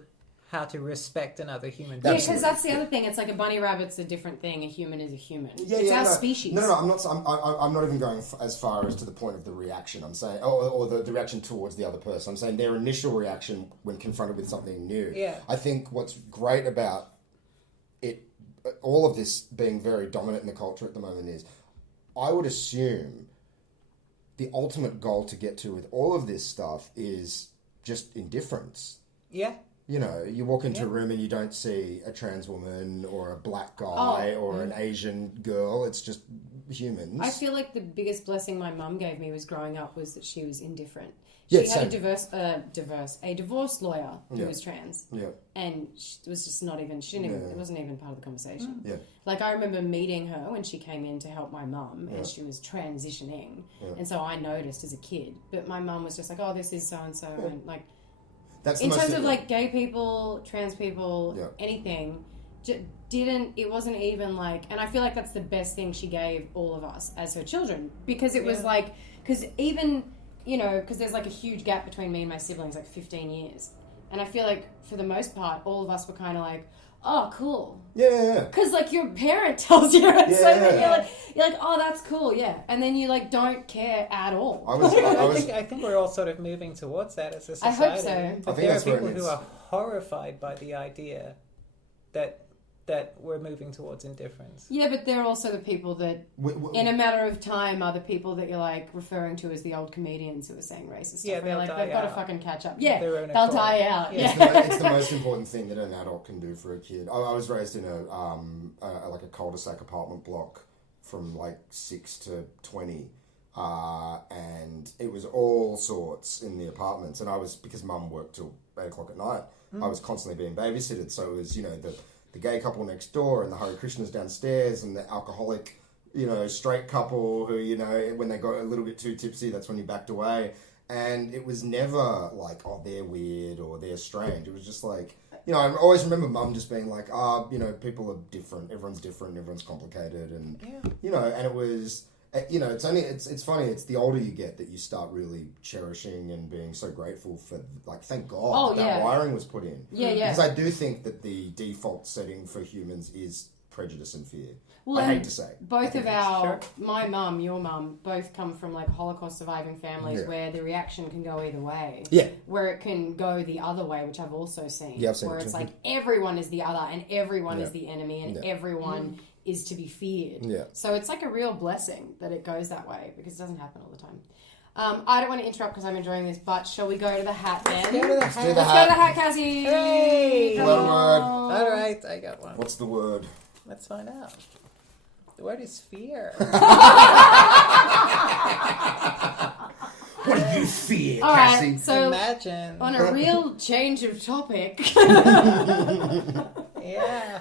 how to respect another human being. Yeah, because that's the other thing. It's like a bunny rabbit's a different thing. A human is a human. It's our species. No, I'm not even going as far as to the point of the reaction. I'm saying, or the reaction towards the other person. I'm saying their initial reaction when confronted with something new. Yeah. I think what's great about it, all of this being very dominant in the culture at the moment is, I would assume the ultimate goal to get to with all of this stuff is just indifference. Yeah. You know, you walk into a room and you don't see a trans woman or a black guy or an Asian girl. It's just humans. I feel like the biggest blessing my mum gave me was growing up was that she was indifferent. Yeah, she had a divorce lawyer who was trans. Yeah. And it was just not even, it wasn't even part of the conversation. Yeah. Like, I remember meeting her when she came in to help my mum and she was transitioning. Yeah. And so I noticed as a kid. But my mum was just like, oh, this is so-and-so. Yeah. And, like, that's in terms of, like, gay people, trans people, anything, it wasn't even like, and I feel like that's the best thing she gave all of us as her children, because it was like, because even, you know, because there's like a huge gap between me and my siblings, like 15 years, and I feel like for the most part, all of us were kind of like, oh, cool. Yeah. Because, like, your parent tells you, and so then you're like, oh, that's cool, yeah. And then you, like, don't care at all. I think we're all sort of moving towards that as a society. I hope so. But there are people who are horrified by the idea that we're moving towards indifference. Yeah, but they're also the people that, in a matter of time, are the people that you're, like, referring to as the old comedians who are saying racist stuff. Yeah, they'll like, die they've got to out. fucking catch up. Yeah, they'll die out. Yeah. It's the most important thing that an adult can do for a kid. I was raised in a cul-de-sac apartment block from, like, 6 to 20. And it was all sorts in the apartments. And because Mum worked till 8 o'clock at night, I was constantly being babysitted. So it was, you know, the gay couple next door and the Hare Krishnas downstairs and the alcoholic, you know, straight couple who, you know, when they got a little bit too tipsy, that's when he backed away. And it was never like, oh, they're weird or they're strange. It was just like, you know, I always remember Mum just being like, you know, people are different. Everyone's different. Everyone's complicated. And, you know, and it was... you know, it's funny. It's the older you get that you start really cherishing and being so grateful for, like, thank God that wiring was put in. Yeah. Because I do think that the default setting for humans is prejudice and fear. Well, I hate to say. Both of my mum, your mum, both come from like Holocaust surviving families where the reaction can go either way. Yeah. Where it can go the other way, which I've also seen. Yeah, I've seen where it it's too. like everyone is the other and everyone is the enemy and everyone is to be feared. Yeah. So it's like a real blessing that it goes that way because it doesn't happen all the time. I don't want to interrupt because I'm enjoying this, but shall we go to the hat then? Let's go to the hat. Let's go to the hat, Cassie. Hey! Come One on. All right, I got one. What's the word? Let's find out. The word is fear. What do you fear, All Cassie? right, so Imagine. on a real change of topic. Yeah.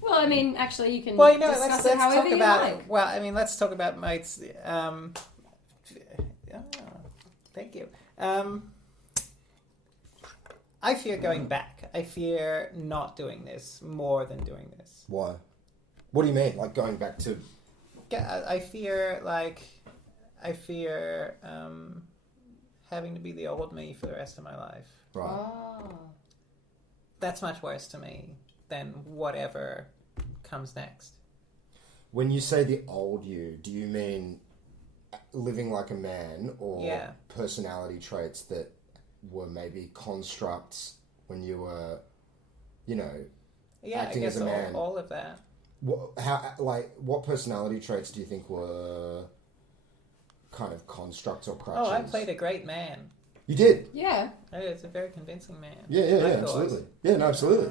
Well, I mean, actually, you can Well, you know, discuss let's it however talk you about. like. Well, I mean, let's talk about mates. Thank you. I fear going back. I fear not doing this more than doing this. Why? What do you mean? Like going back to... I fear having to be the old me for the rest of my life. Right. Oh. That's much worse to me than whatever comes next. When you say the old you, do you mean living like a man or personality traits that were maybe constructs when you were, you know, acting I guess as a man? all of that. What personality traits do you think were kind of constructs or crutches? Oh, I played a great man. You did? Yeah. It's a very convincing man. Yeah, I thought. absolutely. Yeah, no, absolutely.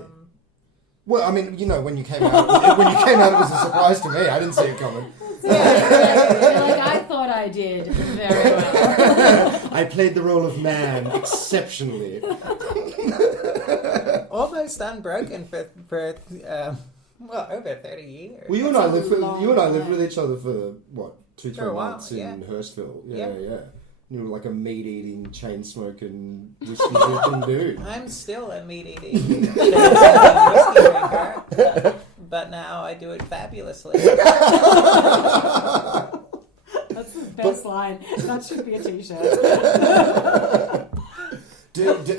Well, I mean, you know, when you came out, it was a surprise to me. I didn't see it coming. You're like, I thought I did very well. I played the role of man exceptionally. Almost unbroken for over 30 years. Well, you and I lived with each other for what, 2-3 For a while, months yeah. in Hurstville. Yeah. Yeah. You were like a meat-eating, chain-smoking, whiskey-drinking dude. I'm still a meat-eating whiskey drinker, but now I do it fabulously. That's the best line. That should be a t-shirt.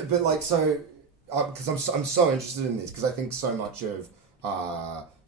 But like, so, because I'm so interested in this, because I think so much of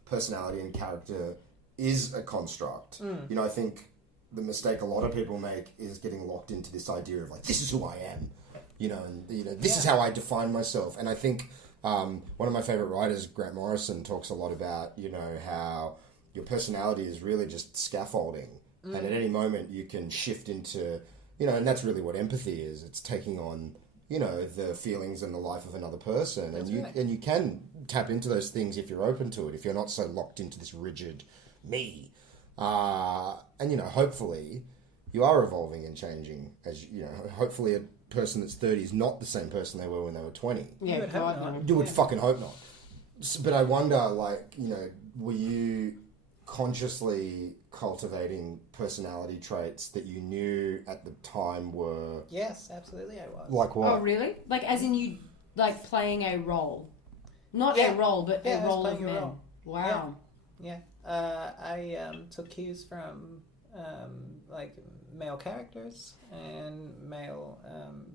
personality and character is a construct. You know, I think the mistake a lot of people make is getting locked into this idea of like, this is who I am, you know, and you know, this is how I define myself. And I think one of my favorite writers, Grant Morrison, talks a lot about, you know, how your personality is really just scaffolding, and at any moment you can shift into, you know, and that's really what empathy is. It's taking on, you know, the feelings and the life of another person, and you can tap into those things if you're open to it, if you're not so locked into this rigid me. And you know, hopefully you are evolving and changing, as you know, hopefully a person that's 30 is not the same person they were when they were 20. Yeah, You would hope not. You would fucking hope not. But I wonder, like, you know, were you consciously cultivating personality traits that you knew at the time were... Yes, absolutely I was. Like what? Oh, really? Like, as in you, like, playing a role. Not a role, but a role of men. Role. Wow. Yeah. I took cues from like male characters and male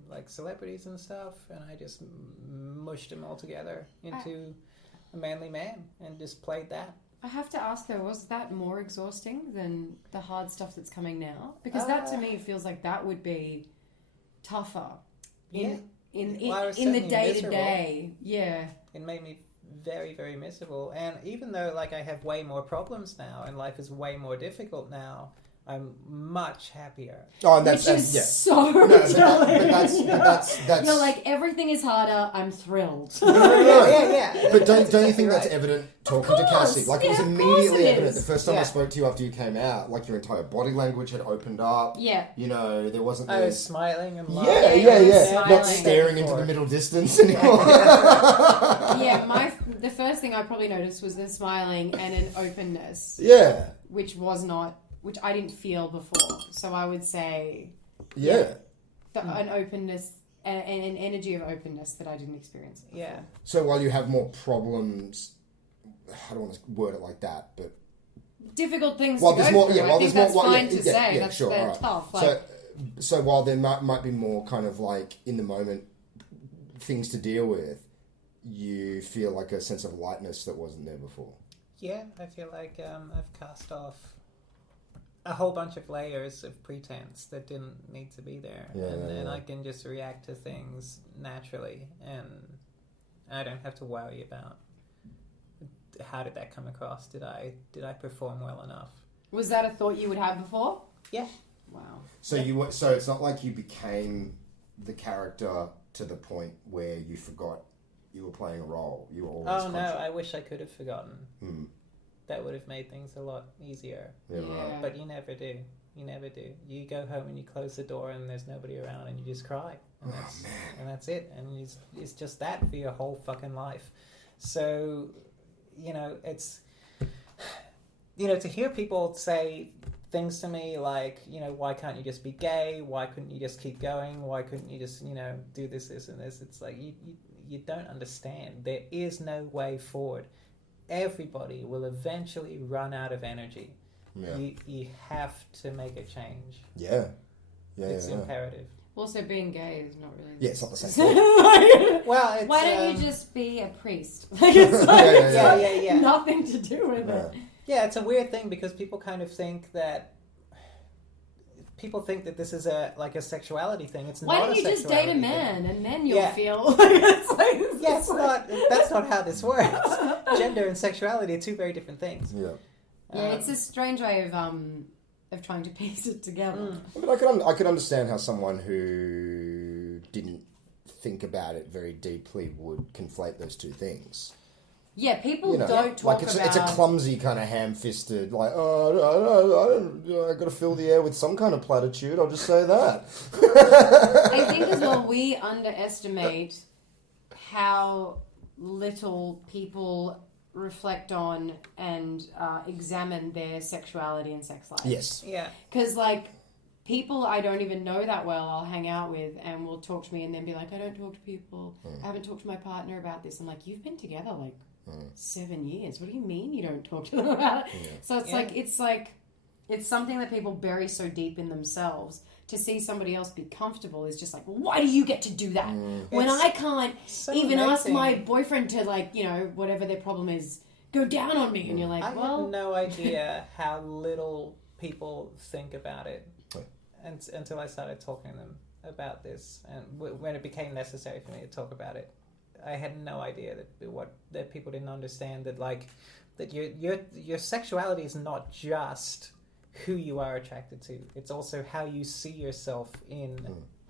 like celebrities and stuff, and I just mushed them all together into a manly man and just played that. I have to ask though, was that more exhausting than the hard stuff that's coming now? Because that to me feels like that would be tougher in the day to day. Yeah. It made me very, very miserable. And even though like I have way more problems now and life is way more difficult now, I'm much happier. Oh, and Which is so but ridiculous. that's You're like, everything is harder, I'm thrilled. Yeah. But don't you think Right. that's evident talking to course. Cassie? Like, it was Yeah, of course immediately it evident is. the first time I Yeah. spoke to you after you came out. Like, your entire body language had opened up. Yeah. You know, there wasn't I was this... smiling and Yeah, laughing. Smiling. Not staring into the middle distance anymore. Yeah, the first thing I probably noticed was the smiling and an openness, Yeah. which I didn't feel before. So I would say Yeah. an openness and an energy of openness that I didn't experience before. Yeah. So while you have more problems, I don't want to word it like that, but difficult things Well, to there's go more. through. Yeah, well, I there's think more. that's fine to yeah, say. yeah, That's sure, they're all right. tough. Like, So while there might be more kind of like in the moment things to deal with, you feel like a sense of lightness that wasn't there before. Yeah, I feel like I've cast off a whole bunch of layers of pretense that didn't need to be there, and I can just react to things naturally, and I don't have to worry about how did that come across. Did I perform well enough? was that a thought you would have before? Yeah. Wow. So so it's not like you became the character to the point where you forgot you were playing a role. You were always. Oh no! I wish I could have forgotten. Hmm. That would have made things a lot easier. Yeah. Right. But you never do. You never do. You go home and you close the door and there's nobody around and you just cry. And that's it. And it's just that for your whole fucking life. So, it's... to hear people say things to me like, why can't you just be gay? Why couldn't you just keep going? Why couldn't you just, do this, and this? It's like, you don't understand. There is no way forward. Everybody will eventually run out of energy. Yeah. You have to make a change. Yeah. It's imperative. Also, being gay is not really... Yeah, it's not the same thing. Well, it's, why don't you just be a priest? Like, it's like, nothing to do with it. Yeah, it's a weird thing because people kind of think that... People think that this is a sexuality thing. It's why not. Why don't you just date a man and then you'll feel that's not how this works. Gender and sexuality are two very different things. Yeah. It's a strange way of trying to piece it together. I mean, I could understand how someone who didn't think about it very deeply would conflate those two things. Yeah, people don't talk about... It's a clumsy kind of ham-fisted, like, I got to fill the air with some kind of platitude, I'll just say that. I think as well, we underestimate how little people reflect on and examine their sexuality and sex life. Yes. Yeah. Because, people I don't even know that well, I'll hang out with and will talk to me and then be like, I don't talk to people. I haven't talked to my partner about this. I'm like, you've been together, 7 years. What do you mean you don't talk to them about it? Yeah. So it's something that people bury so deep in themselves. To see somebody else be comfortable is just like, well, why do you get to do that? When I can't even ask my boyfriend to, whatever their problem is, go down on me. And you're like, I have no idea how little people think about it until I started talking to them about this. And when it became necessary for me to talk about it, I had no idea that people didn't understand that your sexuality is not just who you are attracted to. It's also how you see yourself in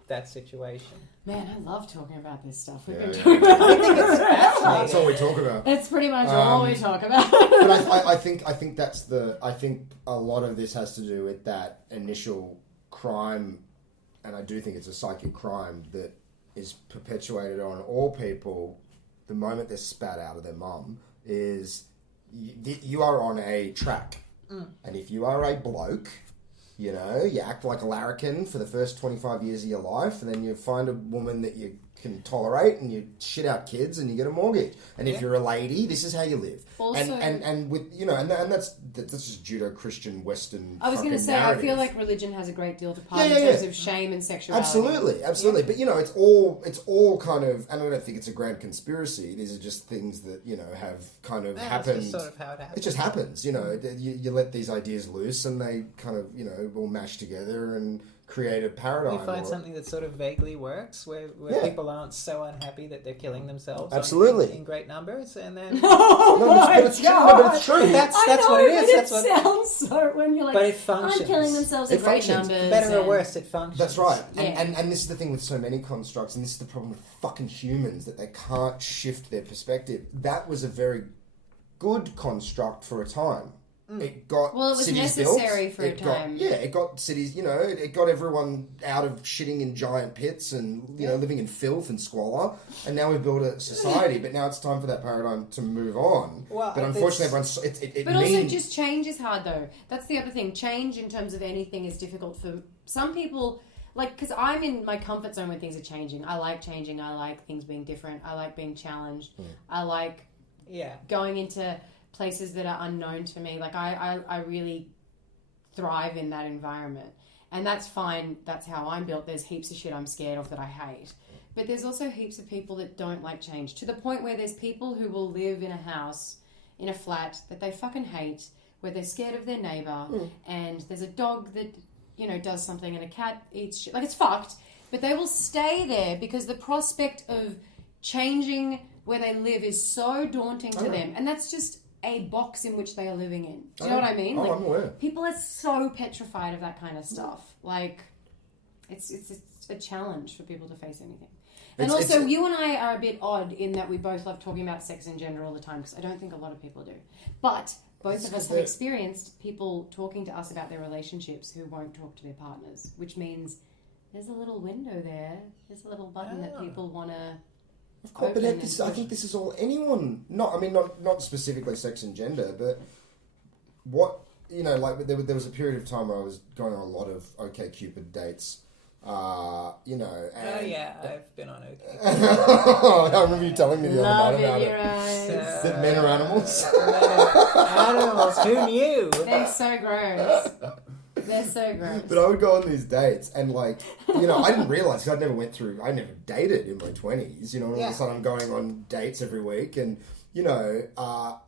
that situation. Man, I love talking about this stuff. We've been talking about it. That's all we talk about. That's pretty much all we talk about. But I think I think a lot of this has to do with that initial crime, and I do think it's a psychic crime that is perpetuated on all people the moment they're spat out of their mum, is you are on a track. And if you are a bloke, you act like a larrikin for the first 25 years of your life, and then you find a woman that you can tolerate, and you shit out kids, and you get a mortgage. And if you're a lady, this is how you live. Also, and with and that's just Judeo-Christian Western. I was going to say, narrative. I feel like religion has a great deal to play in terms of shame and sexuality. Absolutely. But it's all kind of, and I don't think it's a grand conspiracy. These are just things that have kind of happened. It's just sort of how it happens. It just happens. You let these ideas loose, and they kind of all mash together and create a paradigm. You find something that sort of vaguely works, where people aren't so unhappy that they're killing themselves. Absolutely. In great numbers, and then but it's true. That's what it is. That's what sounds so when you're like, but it functions. I'm killing themselves in great numbers. Better or worse, it functions. That's right. And this is the thing with so many constructs, and this is the problem with fucking humans, that they can't shift their perspective. That was a very good construct for a time. It got it was cities necessary built. for a time. It got cities, it got everyone out of shitting in giant pits and, living in filth and squalor. And now we've built a society, but now it's time for that paradigm to move on. Well, but unfortunately, also just change is hard, though. That's the other thing. Change in terms of anything is difficult for some people. Because I'm in my comfort zone when things are changing. I like changing. I like things being different. I like being challenged. I like going into places that are unknown to me. Like I really thrive in that environment. And that's fine. That's how I'm built. There's heaps of shit I'm scared of that I hate. But there's also heaps of people that don't like change, to the point where there's people who will live in a house, in a flat that they fucking hate, where they're scared of their neighbour, and there's a dog that, you know, does something and a cat eats shit. Like, it's fucked. But they will stay there because the prospect of changing where they live is so daunting to them. And that's just a box in which they are living in. Do you know what I mean? Like, I'm aware. People are so petrified of that kind of stuff. Like, it's a challenge for people to face anything. And also, you and I are a bit odd in that we both love talking about sex and gender all the time, because I don't think a lot of people do. But both of us have experienced people talking to us about their relationships who won't talk to their partners, which means there's a little window there. There's a little button that people want to... Of course, but I think this is all anyone. Not specifically sex and gender, but what, you know, like there was a period of time where I was going on a lot of OkCupid dates. You know. And, oh yeah, I've been on OkCupid. I remember you telling me the other night about it. Eyes. That men are animals. Animals. Who knew? They're so gross. They're so gross. But I would go on these dates and, like, you know, I didn't realise, because I never dated in my 20s, you know, and all of a sudden I'm going on dates every week, and, you know,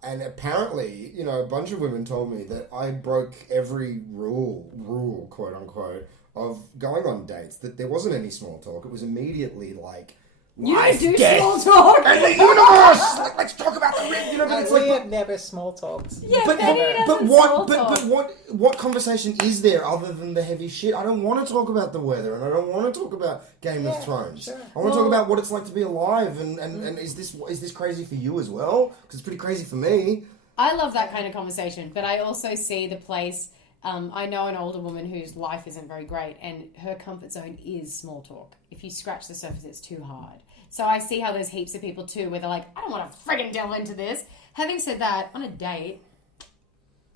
and apparently, you know, a bunch of women told me that I broke every rule, quote unquote, of going on dates, that there wasn't any small talk. It was immediately like, you life, do death, small talk and the universe. Like, let's talk about the you know. But it's We like, have never small talked. Yeah, but Benny doesn't small talk. what conversation is there other than the heavy shit? I don't want to talk about the weather, and I don't want to talk about Game of Thrones. Sure. I want to talk about what it's like to be alive, and is this crazy for you as well? Because it's pretty crazy for me. I love that kind of conversation, but I also see the place. I know an older woman whose life isn't very great, and her comfort zone is small talk. If you scratch the surface, it's too hard. So I see how there's heaps of people too where they're like, I don't want to friggin' delve into this. Having said that, on a date,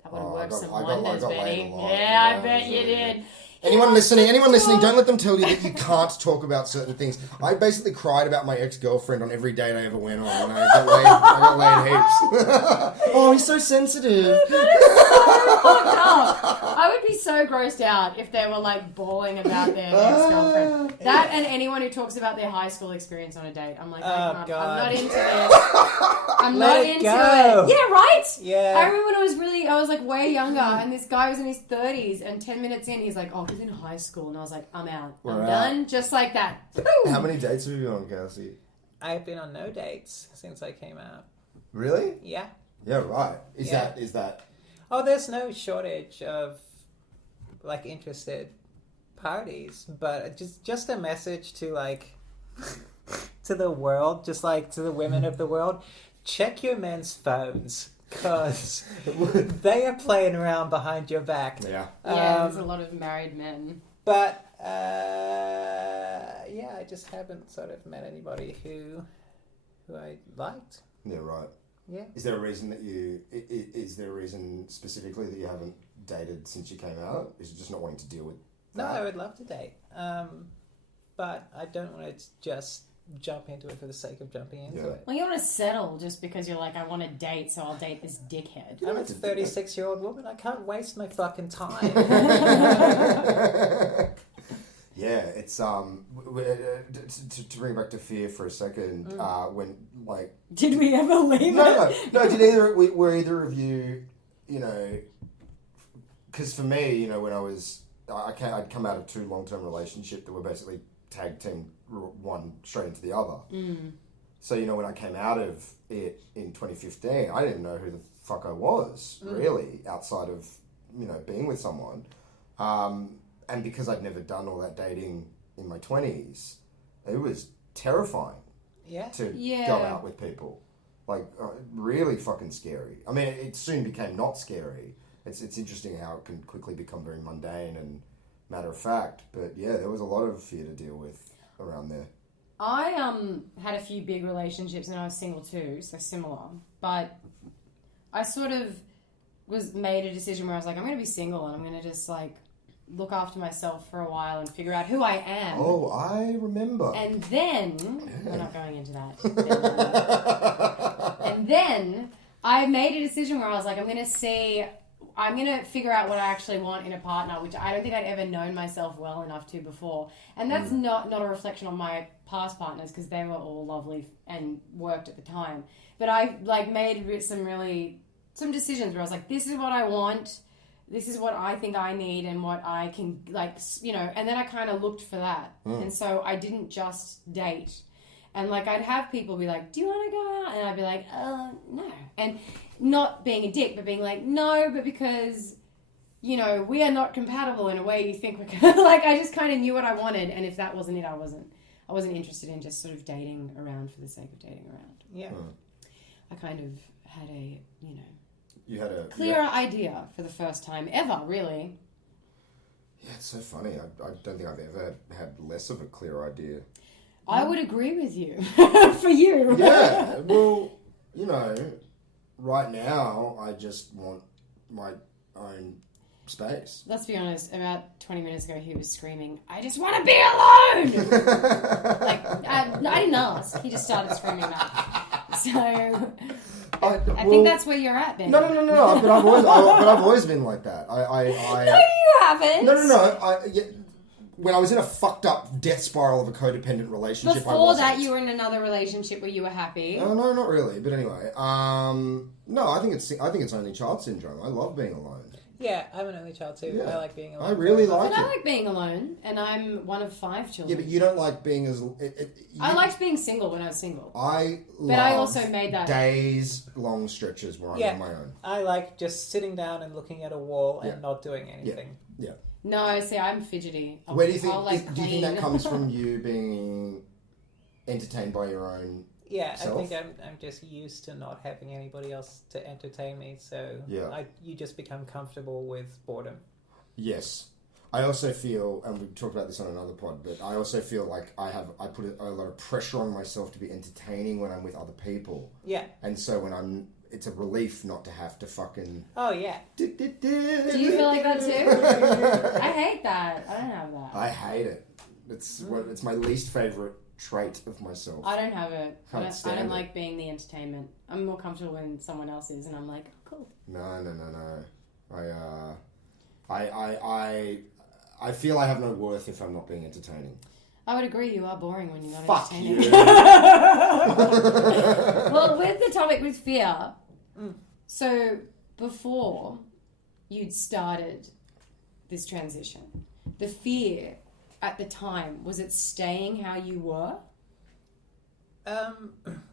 that would have worked some wonders, Benny. Yeah, I bet you did. Anyone listening, don't let them tell you that you can't talk about certain things. I basically cried about my ex-girlfriend on every date I ever went on, and I got laid heaps. Oh, he's so sensitive. That is so fucked up. I would be so grossed out if they were like bawling about their ex-girlfriend. That and anyone who talks about their high school experience on a date. I'm like, I'm not into this. I'm not into it. Yeah, right? Yeah. I remember when I was like way younger, and this guy was in his 30s, and 10 minutes in, he's like, oh, he's in high school, and I was like, I'm out. I'm done. Just like that. Boom. How many dates have you been on, Cassie? I've been on no dates since I came out. Really? Yeah. Yeah, right. Is that... Oh, there's no shortage of, like, interested parties, but just a message to, like, to the world, just like to the women of the world, check your men's phones, because they are playing around behind your back. Yeah. There's a lot of married men. But, I just haven't sort of met anybody who I liked. Yeah, right. Yeah. Is there a reason specifically that you haven't dated since you came out? Is it just not wanting to deal with that? No, I would love to date. But I don't want to just jump into it for the sake of jumping into it. Well, you want to settle just because you're like, I want to date, so I'll date this dickhead. I'm a 36-year-old woman. I can't waste my fucking time. Yeah, it's to bring it back to fear for a second. When like, did we ever leave? No. Were either of you, you know? Because for me, you know, when I'd come out of 2 long-term relationships that were basically tag team one straight into the other. So, you know, when I came out of it in 2015, I didn't know who the fuck I was really outside of, you know, being with someone. And because I'd never done all that dating in my 20s, it was terrifying to go out with people. Like, really fucking scary. I mean, it soon became not scary. It's interesting how it can quickly become very mundane and matter of fact. But yeah, there was a lot of fear to deal with around there. I had a few big relationships and I was single too, so similar. But I sort of made a decision where I was like, I'm going to be single and I'm going to just like look after myself for a while and figure out who I am. Oh, I remember. And then, we're not going into that. And then I made a decision where I was like, I'm going to figure out what I actually want in a partner, which I don't think I'd ever known myself well enough to before. And that's not a reflection on my past partners, because they were all lovely and worked at the time. But I like made some decisions where I was like, this is what I want, this is what I think I need, and what I can, like, and then I kind of looked for that. And so I didn't just date. And, like, I'd have people be like, do you want to go out? And I'd be like, no. And not being a dick, but being like, no, but because, we are not compatible in a way you think we're going to. Like, I just kind of knew what I wanted. And if that wasn't it, I wasn't interested in just sort of dating around for the sake of dating around. Yeah. I kind of had a, You had a clear idea for the first time ever, really. Yeah, it's so funny. I don't think I've ever had less of a clear idea. I would agree with you. For you. Yeah, well, right now I just want my own space. Let's be honest, about 20 minutes ago he was screaming, I just want to be alone! Like, I didn't ask. He just started screaming that. So, I think that's where you're at, Ben. No. But I've always been like that. I No, you haven't. No. When I was in a fucked up death spiral of a codependent relationship, Before that, you were in another relationship where you were happy. No, not really. But anyway, no, I think it's only child syndrome. I love being alone. Yeah, I'm an only child too. Yeah. I like being alone. I really like it. But I like being alone, and I'm one of 5 children. Yeah, but you don't like being as... I liked being single when I was single. But I also made that... days, long stretches where I'm on my own. I like just sitting down and looking at a wall and not doing anything. Yeah. No, see, I'm fidgety. Where do you think... do you think that comes from you being entertained by your own self? I think I'm just used to not having anybody else to entertain me, so you just become comfortable with boredom. Yes. I also feel, and we talked about this on another pod, but I also feel like I put a lot of pressure on myself to be entertaining when I'm with other people. Yeah. And so when it's a relief not to have to fucking... Oh, yeah. Do you feel like that too? I hate that. I don't have that. I hate it. It's my least favourite trait of myself. I don't have it. I don't it. like being the entertainment. I'm more comfortable when someone else is, and I'm like, oh, cool. No. I feel I have no worth if I'm not being entertaining. I would agree. You are boring when you're not Fuck entertaining. you. Well, with the topic with fear, so before you'd started this transition, the fear at the time, was it staying how you were?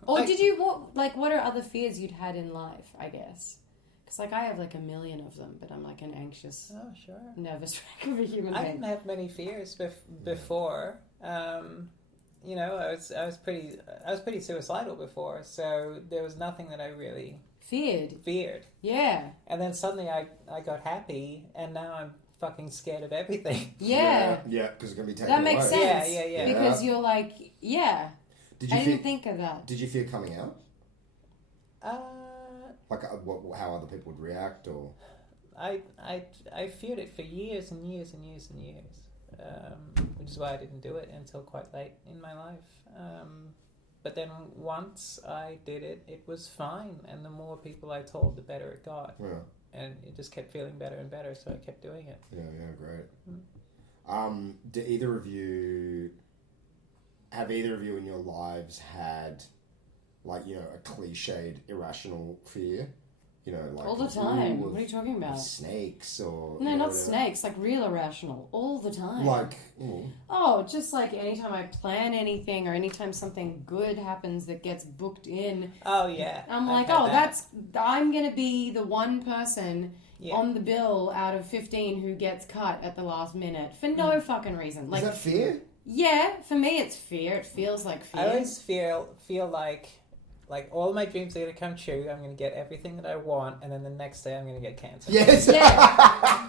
Or did you, what are other fears you'd had in life, I guess? Because, I have, a million of them, but I'm, an anxious, nervous wreck of a human being. I didn't have many fears before. I was pretty suicidal before, so there was nothing that I really... Feared. Yeah. And then suddenly I got happy, and now I'm fucking scared of everything. Yeah, because it's going to be taken That makes away. sense. Yeah. Because you're like, I didn't think of that. Did you fear coming out? How other people would react, or... I feared it for years and years and years and years, which is why I didn't do it until quite late in my life. But then once I did it, it was fine, and the more people I told, the better it got. Yeah. And it just kept feeling better and better, so I kept doing it. Yeah, great. Do either of you in your lives had, a cliched irrational fear? All the time. What are you talking about? Snakes or... No, not snakes. Real irrational. All the time. Just anytime I plan anything or anytime something good happens that gets booked in. Oh, yeah. I'm I'm going to be the one person on the bill out of 15 who gets cut at the last minute for no fucking reason. Is that fear? Yeah, for me it's fear. It feels like fear. I always feel like all my dreams are going to come true. I'm going to get everything that I want, and then the next day I'm going to get cancer. Yes. Yeah.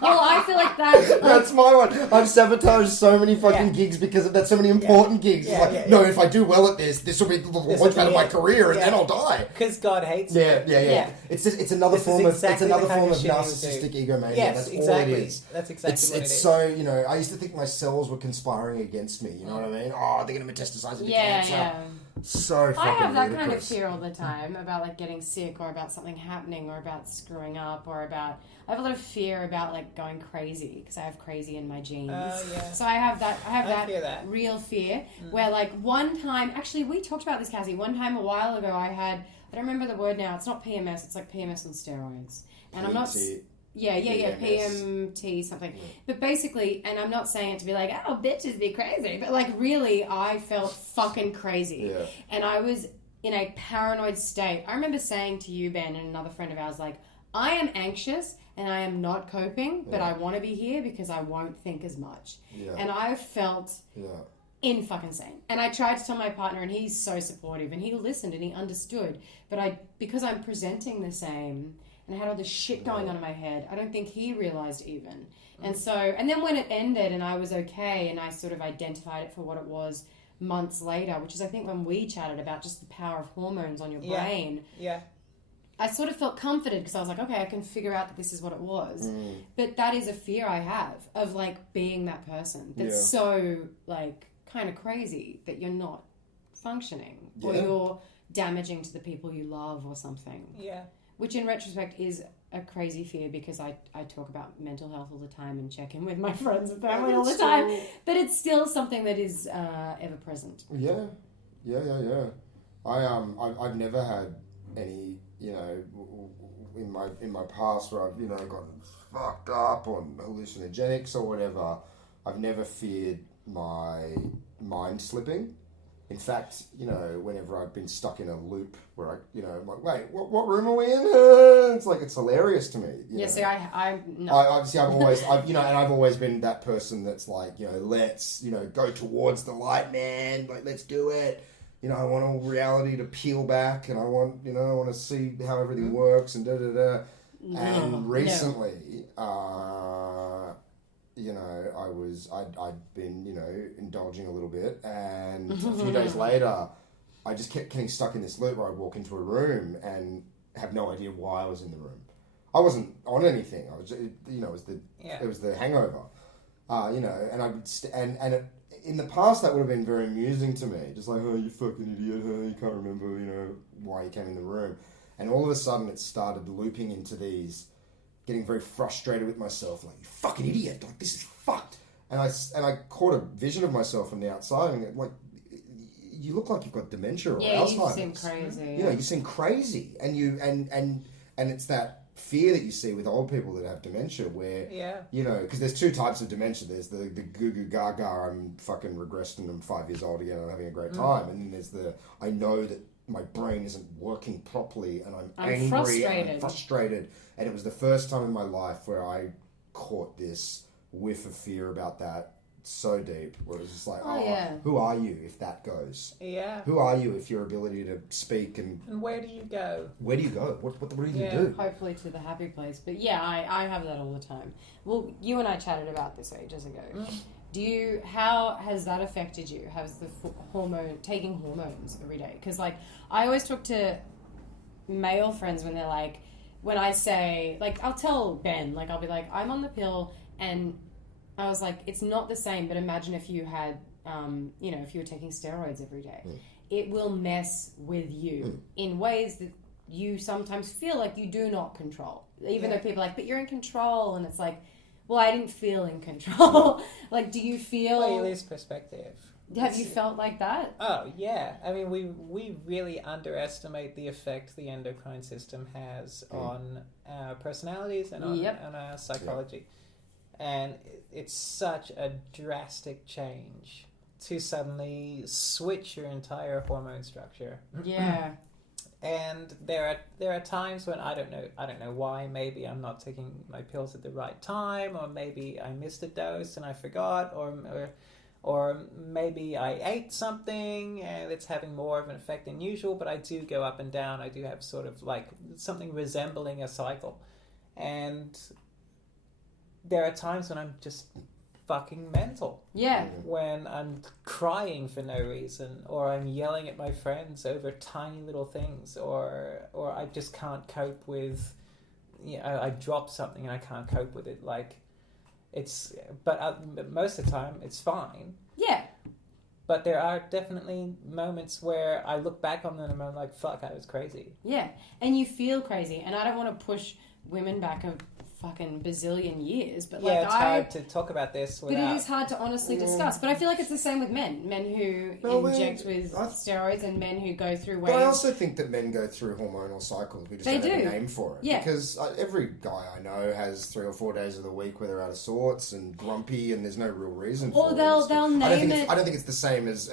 Well, I feel like that. That's my one. I've sabotaged so many fucking gigs because that's so many important gigs. No, if I do well at this will be the launch pad of my career, and then I'll die. Because God hates me. Yeah. It's another form of narcissistic egomania. Yes, that's exactly. all it is. That's exactly what it is. It's so, I used to think my cells were conspiring against me. You know what I mean? Oh, they're going to metastasize into cancer. Yeah. so fucking I have that kind of ludicrous. fear all the time about like getting sick or about something happening or about screwing up or about. I have a lot of fear about like going crazy because I have crazy in my genes. Oh, yeah. So I have that. I fear that. Real fear where like one time, actually we talked about this, Cassie. One time a while ago, I don't remember the word now. It's not PMS. It's like PMS on steroids. And I'm not. PT. Yeah, PMS. PMT something. But basically, and I'm not saying it to be like, oh, bitches be crazy, but like really, I felt fucking crazy. Yeah. And I was in a paranoid state. I remember saying to you, Ben, and another friend of ours, like, I am anxious and I am not coping, but I want to be here because I won't think as much. Yeah. And I felt in fucking insane. And I tried to tell my partner, and he's so supportive, and he listened and he understood. But because I'm presenting the same, and I had all this shit going on in my head, I don't think he realized even. And so, and then when it ended and I was okay, and I sort of identified it for what it was months later, which is I think when we chatted about just the power of hormones on your brain. Yeah. I sort of felt comforted because I was like, okay, I can figure out that this is what it was. But that is a fear I have of like being that person that's so like kind of crazy that you're not functioning or you're damaging to the people you love or something. Yeah. Which in retrospect is a crazy fear because I talk about mental health all the time and check in with my friends and family all the time. But it's still something that is ever present. Yeah. I've never had any, in my past where I've, gotten fucked up on hallucinogenics or whatever. I've never feared my mind slipping. In fact, whenever I've been stuck in a loop where I'm like, wait, what room are we in? It's like, it's hilarious to me. See, I'm no. I've always been that person that's like, let's, go towards the light, man. Like, let's do it. I want all reality to peel back, and I want to see how everything works, and And recently, I'd been, indulging a little bit, and a few days later, I just kept getting stuck in this loop where I'd walk into a room and have no idea why I was in the room. I wasn't on anything. I was, it was the hangover, in the past, that would have been very amusing to me. Just like, oh, you fucking idiot, you can't remember, why you came in the room. And all of a sudden, it started looping into these, getting very frustrated with myself. Like, you fucking idiot, like, this is fucked. And I caught a vision of myself from the outside, and like, you look like you've got dementia or Alzheimer's. Yeah, you seem crazy. You seem crazy. And it's that fear that you see with old people that have dementia where, because there's two types of dementia. There's the goo goo gaga, I'm fucking regressed and I'm 5 years old again and I'm having a great time. And then there's I know that my brain isn't working properly and I'm angry frustrated. and I'm frustrated. And it was the first time in my life where I caught this whiff of fear about that so deep, where it was just like, who are you if that goes? Yeah. Who are you if your ability to speak and where do you go? Where do you go? What do you do? Hopefully to the happy place. But yeah, I have that all the time. Well, you and I chatted about this ages ago. How has that affected you? How's the taking hormones every day? Because like, I always talk to male friends when they're like, when I say, like, I'll tell Ben, like, I'll be like, I'm on the pill, and I was like, it's not the same, but imagine if you had, if you were taking steroids every day. It will mess with you in ways that you sometimes feel like you do not control. Even though people are like, but you're in control, and it's like, well, I didn't feel in control. Like, do you feel... Well, you lose perspective. Have you felt like that? Oh, yeah. I mean, we really underestimate the effect the endocrine system has on our personalities and on our psychology. And it's such a drastic change to suddenly switch your entire hormone structure. Yeah. And there are times when I don't know why. Maybe I'm not taking my pills at the right time, or maybe I missed a dose and I forgot, or maybe I ate something and it's having more of an effect than usual. But I do go up and down. I do have sort of like something resembling a cycle, and there are times when I'm just fucking mental. Yeah. When I'm crying for no reason, or I'm yelling at my friends over tiny little things, or I just can't cope with, I drop something and I can't cope with it. Like, but most of the time it's fine. Yeah. But there are definitely moments where I look back on them and I'm like, fuck, I was crazy. Yeah, and you feel crazy. And I don't want to push women back a fucking bazillion years, but like it's hard to talk about this without... But it is hard to honestly discuss. But I feel like it's the same with men. Men who inject with steroids and men who go through waves. But I also think that men go through hormonal cycles. We just don't have a name for it. Yeah. Because every guy I know has 3 or 4 days of the week where they're out of sorts and grumpy and there's no real reason for it. Or they'll name it... I don't think it's the same as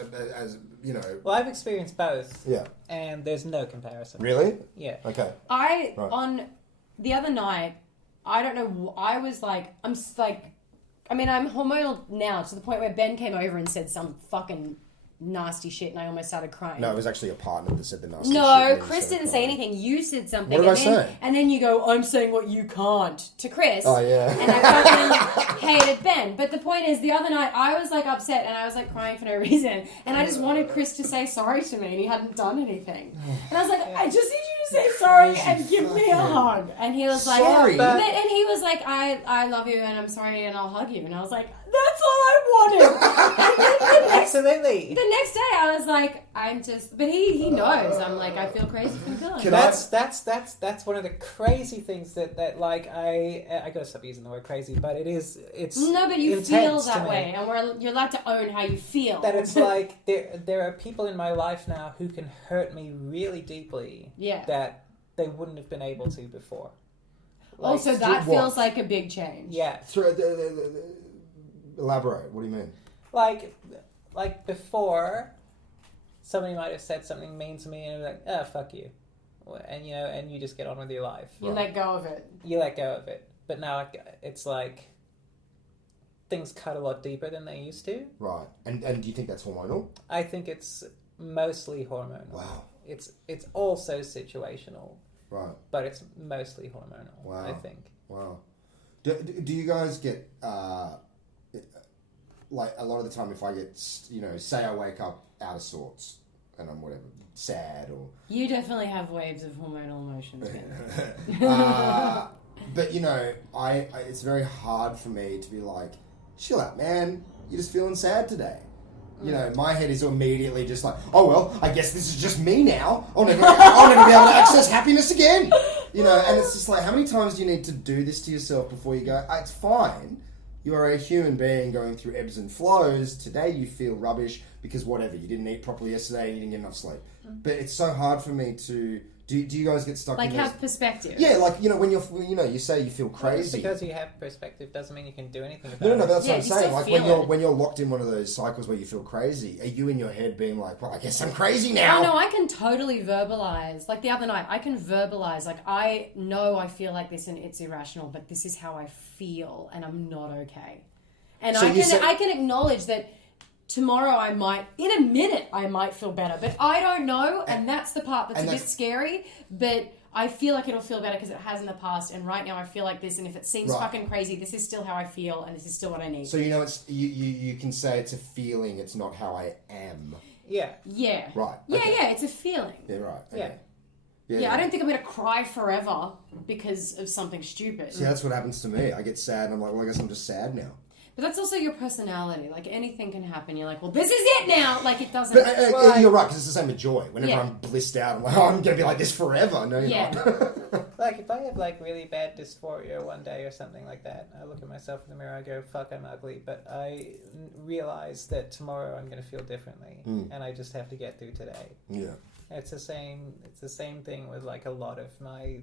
you know... Well, I've experienced both. Yeah. And there's no comparison. Really? Yeah. Okay. On the other night... I don't know. I was like, I'm hormonal now to the point where Ben came over and said some fucking nasty shit, and I almost started crying. No, it was actually a partner that said the nasty shit. No, Chris didn't say anything. You said something. What did I say? And then you go, I'm saying what you can't to Chris. Oh, yeah. And I fucking hated Ben. But the point is, the other night, I was like upset and I was like crying for no reason. And I just wanted Chris to say sorry to me and he hadn't done anything. And I was like, I just need you to say sorry and give me a hug. And he was like, sorry. And he was like, I love you and I'm sorry and I'll hug you. And I was like, that's all I wanted. Absolutely. The next day I was like, but he knows. I'm like, I feel crazy from feeling. That's one of the crazy things that like I gotta stop using the word crazy, but it's no, but you feel that way, and you're allowed to own how you feel. That it's like there are people in my life now who can hurt me really deeply. Yeah. That they wouldn't have been able to before. Like, also, that feels like a big change. Yeah. Elaborate. What do you mean? Like before, somebody might have said something mean to me, and I'm like, "Oh, fuck you," and you just get on with your life. You let go of it. You let go of it, but now it's like things cut a lot deeper than they used to. Right, and do you think that's hormonal? I think it's mostly hormonal. Wow. It's also situational. Right. But it's mostly hormonal. Wow. I think. Wow. Do you guys get like a lot of the time if I get say I wake up out of sorts and I'm whatever sad or you definitely have waves of hormonal emotions. But I it's very hard for me to be like, chill out, man. You're just feeling sad today. My head is immediately just like, oh well, I guess this is just me now. I'll never be able to access happiness again. And it's just like, how many times do you need to do this to yourself before you go, it's fine. You are a human being going through ebbs and flows. Today you feel rubbish because whatever, you didn't eat properly yesterday, you didn't get enough sleep. But it's so hard for me to... Do you guys get stuck in have perspective? Yeah, like, when you're, you say you feel crazy. Just because you have perspective doesn't mean you can do anything about it. No, that's what I'm saying. Like, when you're locked in one of those cycles where you feel crazy, are you in your head being like, well, I guess I'm crazy now? Oh, no, I can totally verbalize. Like, the other night, I can verbalize. Like, I know I feel like this and it's irrational, but this is how I feel and I'm not okay. And so I can acknowledge that tomorrow in a minute, I might feel better. But I don't know, and that's the part that's a bit scary. But I feel like it'll feel better because it has in the past, and right now I feel like this, and if it seems fucking crazy, this is still how I feel, and this is still what I need. So it's you can say it's a feeling, it's not how I am. Yeah. Yeah. Right. Okay. Yeah, it's a feeling. Yeah, right. Okay. Yeah, I don't think I'm going to cry forever because of something stupid. See, that's what happens to me. I get sad, and I'm like, well, I guess I'm just sad now. But that's also your personality. Like, anything can happen. You're like, well, this is it now. Like, it doesn't... But you're right, because it's the same with joy. Whenever I'm blissed out, I'm like, oh, I'm going to be like this forever. No, you're not. Like, if I have, really bad dysphoria one day or something like that, I look at myself in the mirror, I go, fuck, I'm ugly. But I realize that tomorrow I'm going to feel differently. And I just have to get through today. Yeah. It's the same thing with, a lot of my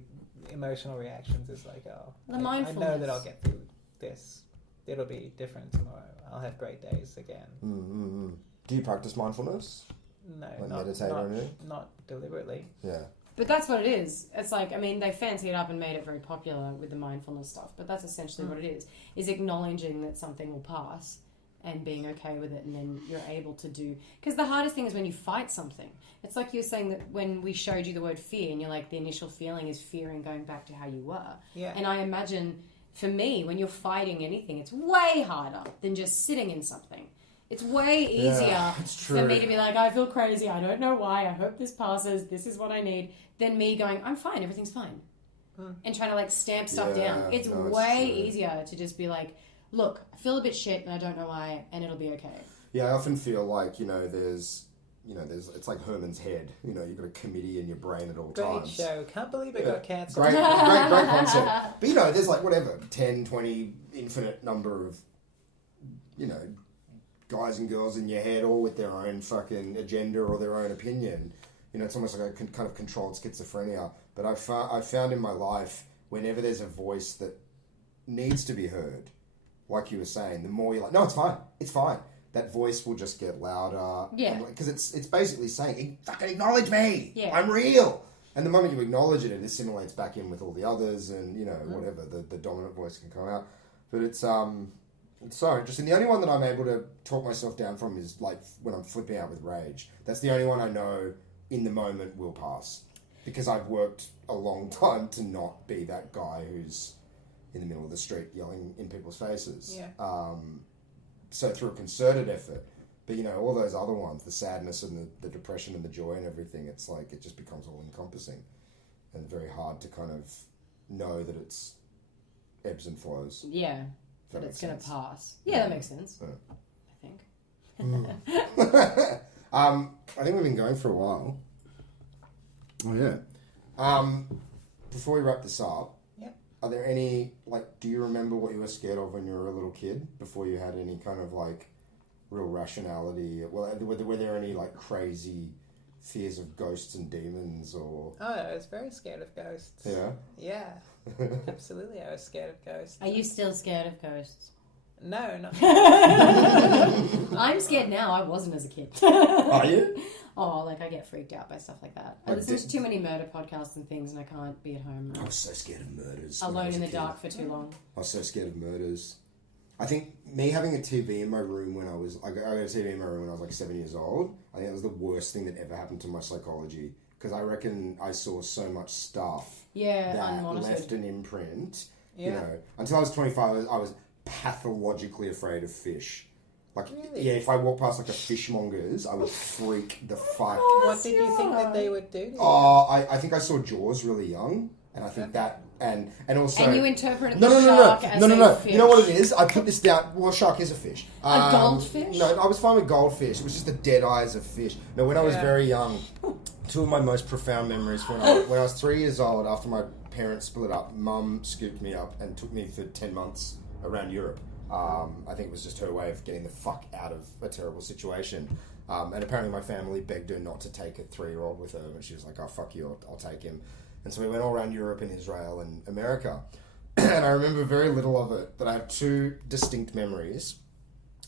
emotional reactions. Is like, I know that I'll get through this. It'll be different tomorrow. I'll have great days again. Mm-hmm. Do you practice mindfulness? No, meditate or anything? Not deliberately. Yeah. But that's what it is. It's like, they fancy it up and made it very popular with the mindfulness stuff. But that's essentially what it is acknowledging that something will pass and being okay with it. And then you're able to do... Because the hardest thing is when you fight something. It's like you're saying that when we showed you the word fear, and you're like, the initial feeling is fear and going back to how you were. Yeah. And I imagine... For me, when you're fighting anything, it's way harder than just sitting in something. It's way easier for me to be like, I feel crazy, I don't know why, I hope this passes, this is what I need, than me going, I'm fine, everything's fine. And trying to stamp stuff down. It's way easier to just be like, look, I feel a bit shit and I don't know why, and it'll be okay. Yeah, I often feel like, there's, it's like Herman's head. You've got a committee in your brain at all Great times. show. Can't believe it got cancelled. Great concept. But, there's like, 10, 20, infinite number of, guys and girls in your head, all with their own fucking agenda or their own opinion. It's almost like a kind of controlled schizophrenia. But I've found in my life, whenever there's a voice that needs to be heard, like you were saying, the more you're like, no, it's fine. That voice will just get louder. Yeah. Because it's basically saying, fucking acknowledge me. Yeah. I'm real. And the moment you acknowledge it, it assimilates back in with all the others and, whatever, the dominant voice can come out. But it's so interesting. The only one that I'm able to talk myself down from is like when I'm flipping out with rage. That's the only one I know in the moment will pass. Because I've worked a long time to not be that guy who's in the middle of the street yelling in people's faces. Yeah. So through a concerted effort. But, all those other ones, the sadness and the depression and the joy and everything, it's like it just becomes all encompassing and very hard to kind of know that it's ebbs and flows. Yeah. That it's going to pass. Yeah, that makes sense. Yeah. I think. I think we've been going for a while. Oh, yeah. Before we wrap this up, are there any, do you remember what you were scared of when you were a little kid before you had any kind of, real rationality? Well, were there any, crazy fears of ghosts and demons or... Oh, I was very scared of ghosts. Yeah? Yeah. Absolutely, I was scared of ghosts. Are you still scared of ghosts? No, not I'm scared now. I wasn't as a kid. Are you? Oh, I get freaked out by stuff like that. I listen to too many murder podcasts and things, and I can't be at home. I was so scared of murders. Alone in the dark for too long. I was so scared of murders. I think me having a TV in my room when I got a TV in my room when I was 7 years old. I think that was the worst thing that ever happened to my psychology because I reckon I saw so much stuff that unmonitored. left an imprint. Yeah. Until I was 25, I was pathologically afraid of fish. Really? Yeah, if I walked past a fishmonger's, I would freak the fuck. What did you think that they would do to you? I think I saw Jaws really young, and I think that, and also... And you interpreted the shark as a fish. You know what it is? I put this down... Well, a shark is a fish. A goldfish? No, I was fine with goldfish. It was just the dead eyes of fish. No, when I was very young, two of my most profound memories, when I was 3 years old, after my parents split up, Mum scooped me up and took me for 10 months around Europe. I think it was just her way of getting the fuck out of a terrible situation. And apparently my family begged her not to take a 3-year-old with her, and she was like, oh, fuck you, I'll take him. And so we went all around Europe and Israel and America. And I remember very little of it, but I have two distinct memories.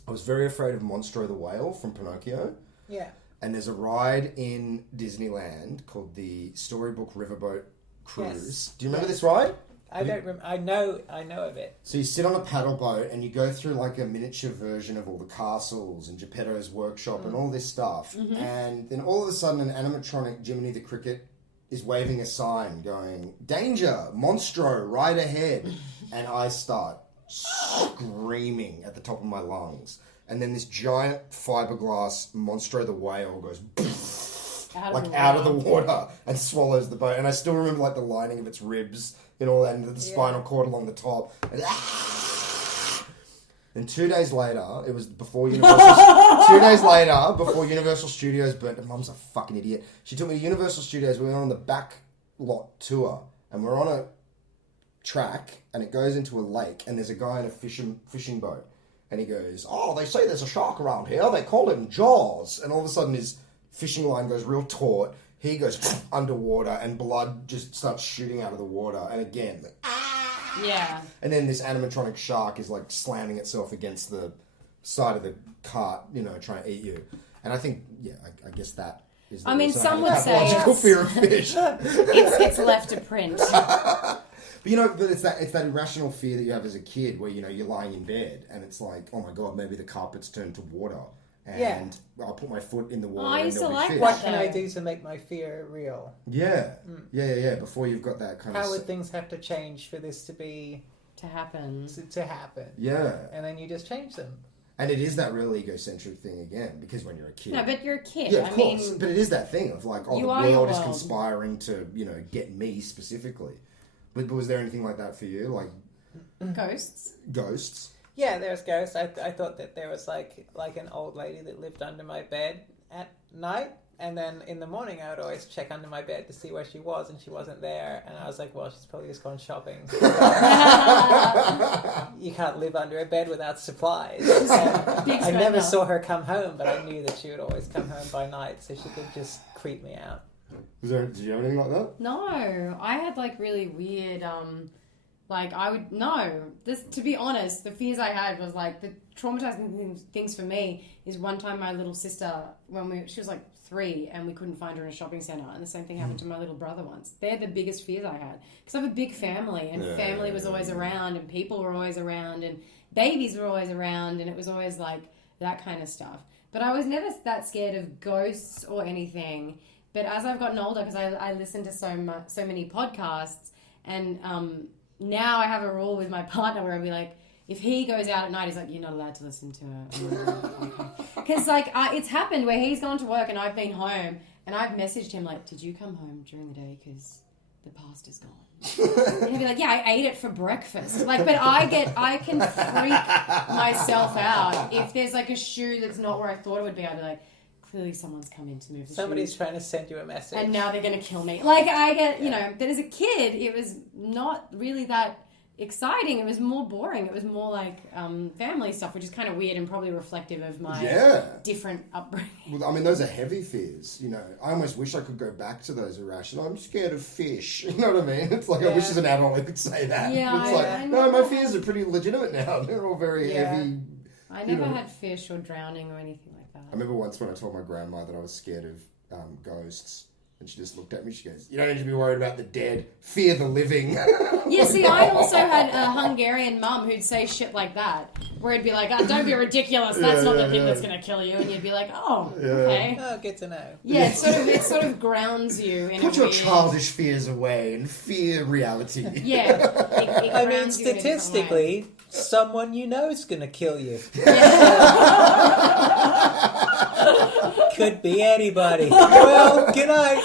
I was very afraid of Monstro the whale from Pinocchio. Yeah. And there's a ride in Disneyland called the Storybook Riverboat Cruise. Yes. Do you remember this ride? I don't remember. I know of it. So you sit on a paddle boat and you go through a miniature version of all the castles and Geppetto's workshop and all this stuff. Mm-hmm. And then all of a sudden an animatronic Jiminy the Cricket is waving a sign going, danger, Monstro, right ahead. And I start screaming at the top of my lungs. And then this giant fiberglass Monstro the whale goes out of the water and swallows the boat. And I still remember the lining of its ribs and all that, and the spinal cord along the top. And 2 days later, it was before Universal... 2 days later, before Universal Studios burnt... And Mum's a fucking idiot. She took me to Universal Studios. We went on the back lot tour. And we're on a track, and it goes into a lake. And there's a guy in a fishing boat. And he goes, oh, they say there's a shark around here. They call him Jaws. And all of a sudden, his fishing line goes real taut. He goes underwater, and blood just starts shooting out of the water. And again, yeah. And then this animatronic shark is slamming itself against the side of the cart, trying to eat you. And I think, I guess that is. Some would say pathological fear of fish. it's left a print. But but it's that irrational fear that you have as a kid, where you're lying in bed and it's like, oh my god, maybe the carpet's turned to water. And I'll put my foot in the water and there'll be fish. What can I do to make my fear real? Yeah. Yeah. Before you've got that kind of... How would things have to change for this to be... To happen. To happen. Yeah. And then you just change them. And it is that real egocentric thing again, because when you're a kid... No, but you're a kid. Yeah, of course. But it is that thing of the world is conspiring to, get me specifically. But was there anything like that for you? Ghosts? Ghosts? Yeah, there's ghosts. I thought that there was like an old lady that lived under my bed at night, and then in the morning I would always check under my bed to see where she was, and she wasn't there. And I was like, well, she's probably just gone shopping. You can't live under a bed without supplies. I never saw her come home, but I knew that she would always come home by night, so she could just creep me out. Did you have anything like that? No, I had like really weird, to be honest, the fears I had was like the traumatizing things for me is one time my little sister, she was like 3 and we couldn't find her in a shopping centre, and the same thing happened to my little brother once. They're the biggest fears I had because I have a big family, and family was always around, and people were always around, and babies were always around, and it was always like that kind of stuff. But I was never that scared of ghosts or anything. But as I've gotten older, because I listen to so many podcasts, and now I have a rule with my partner where I'll be like, if he goes out at night, he's like, you're not allowed to listen to her. Because it's happened where he's gone to work and I've been home, and I've messaged him like, did you come home during the day? Because the pasta's gone. And he'll be like, yeah, I ate it for breakfast. Like, but I can freak myself out if there's like a shoe that's not where I thought it would be. I'd be like, clearly someone's come in to move the Somebody's shoes. trying to send you a message. And now they're going to kill me. Like, I get, but as a kid, it was not really that exciting. It was more boring. It was more like family stuff, which is kind of weird and probably reflective of my different upbringing. Well, I mean, those are heavy fears, I almost wish I could go back to those irrational. I'm scared of fish. You know what I mean? It's like, I wish as an adult I could say that. Yeah, it's like, no, my fears are pretty legitimate now. They're all very heavy. I never had fish or drowning or anything like that. I remember once when I told my grandma that I was scared of ghosts, and she just looked at me, she goes, you don't need to be worried about the dead, fear the living. Yeah, see, I also had a Hungarian mum who'd say shit like that, where it'd be like, oh, don't be ridiculous, that's not the thing that's going to kill you, and you'd be like, oh, okay. Oh, good to know. Yeah, it sort of grounds you in Put a your weird... childish fears away and fear reality. Yeah. It I mean, grounds you in a different statistically, way. someone you know is going to kill you. Could be anybody. Well, good night.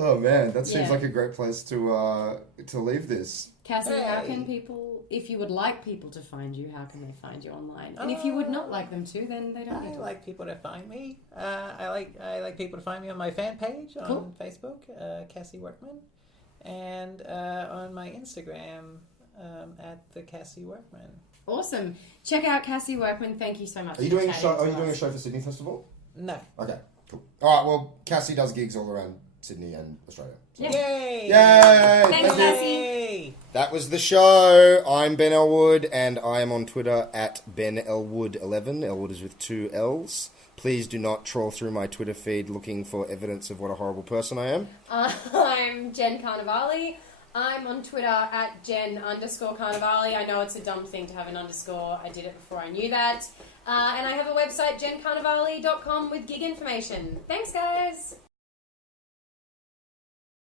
Oh man, that seems like a great place to leave this. Cassie, how can people, if you would like people to find you, how can they find you online? And if you would not like them to, then they don't need to. I like people to find me. I like people to find me on my fan page on Facebook, Cassie Workman, and on my Instagram at the Cassie Workman. Awesome. Check out Cassie Workman. Thank you so much. Are you doing a show for Sydney Festival? No. Okay, cool. All right, well, Cassie does gigs all around Sydney and Australia. So. Yay! Yay! Thanks, Cassie. That was the show. I'm Ben Ellwood, and I am on Twitter at BenEllwood11. Ellwood is with 2 L's. Please do not troll through my Twitter feed looking for evidence of what a horrible person I am. I'm Jen Carnovale. I'm on Twitter at Jen_Carnovale. I know it's a dumb thing to have an underscore. I did it before I knew that. And I have a website, jencarnivale.com, with gig information. Thanks, guys.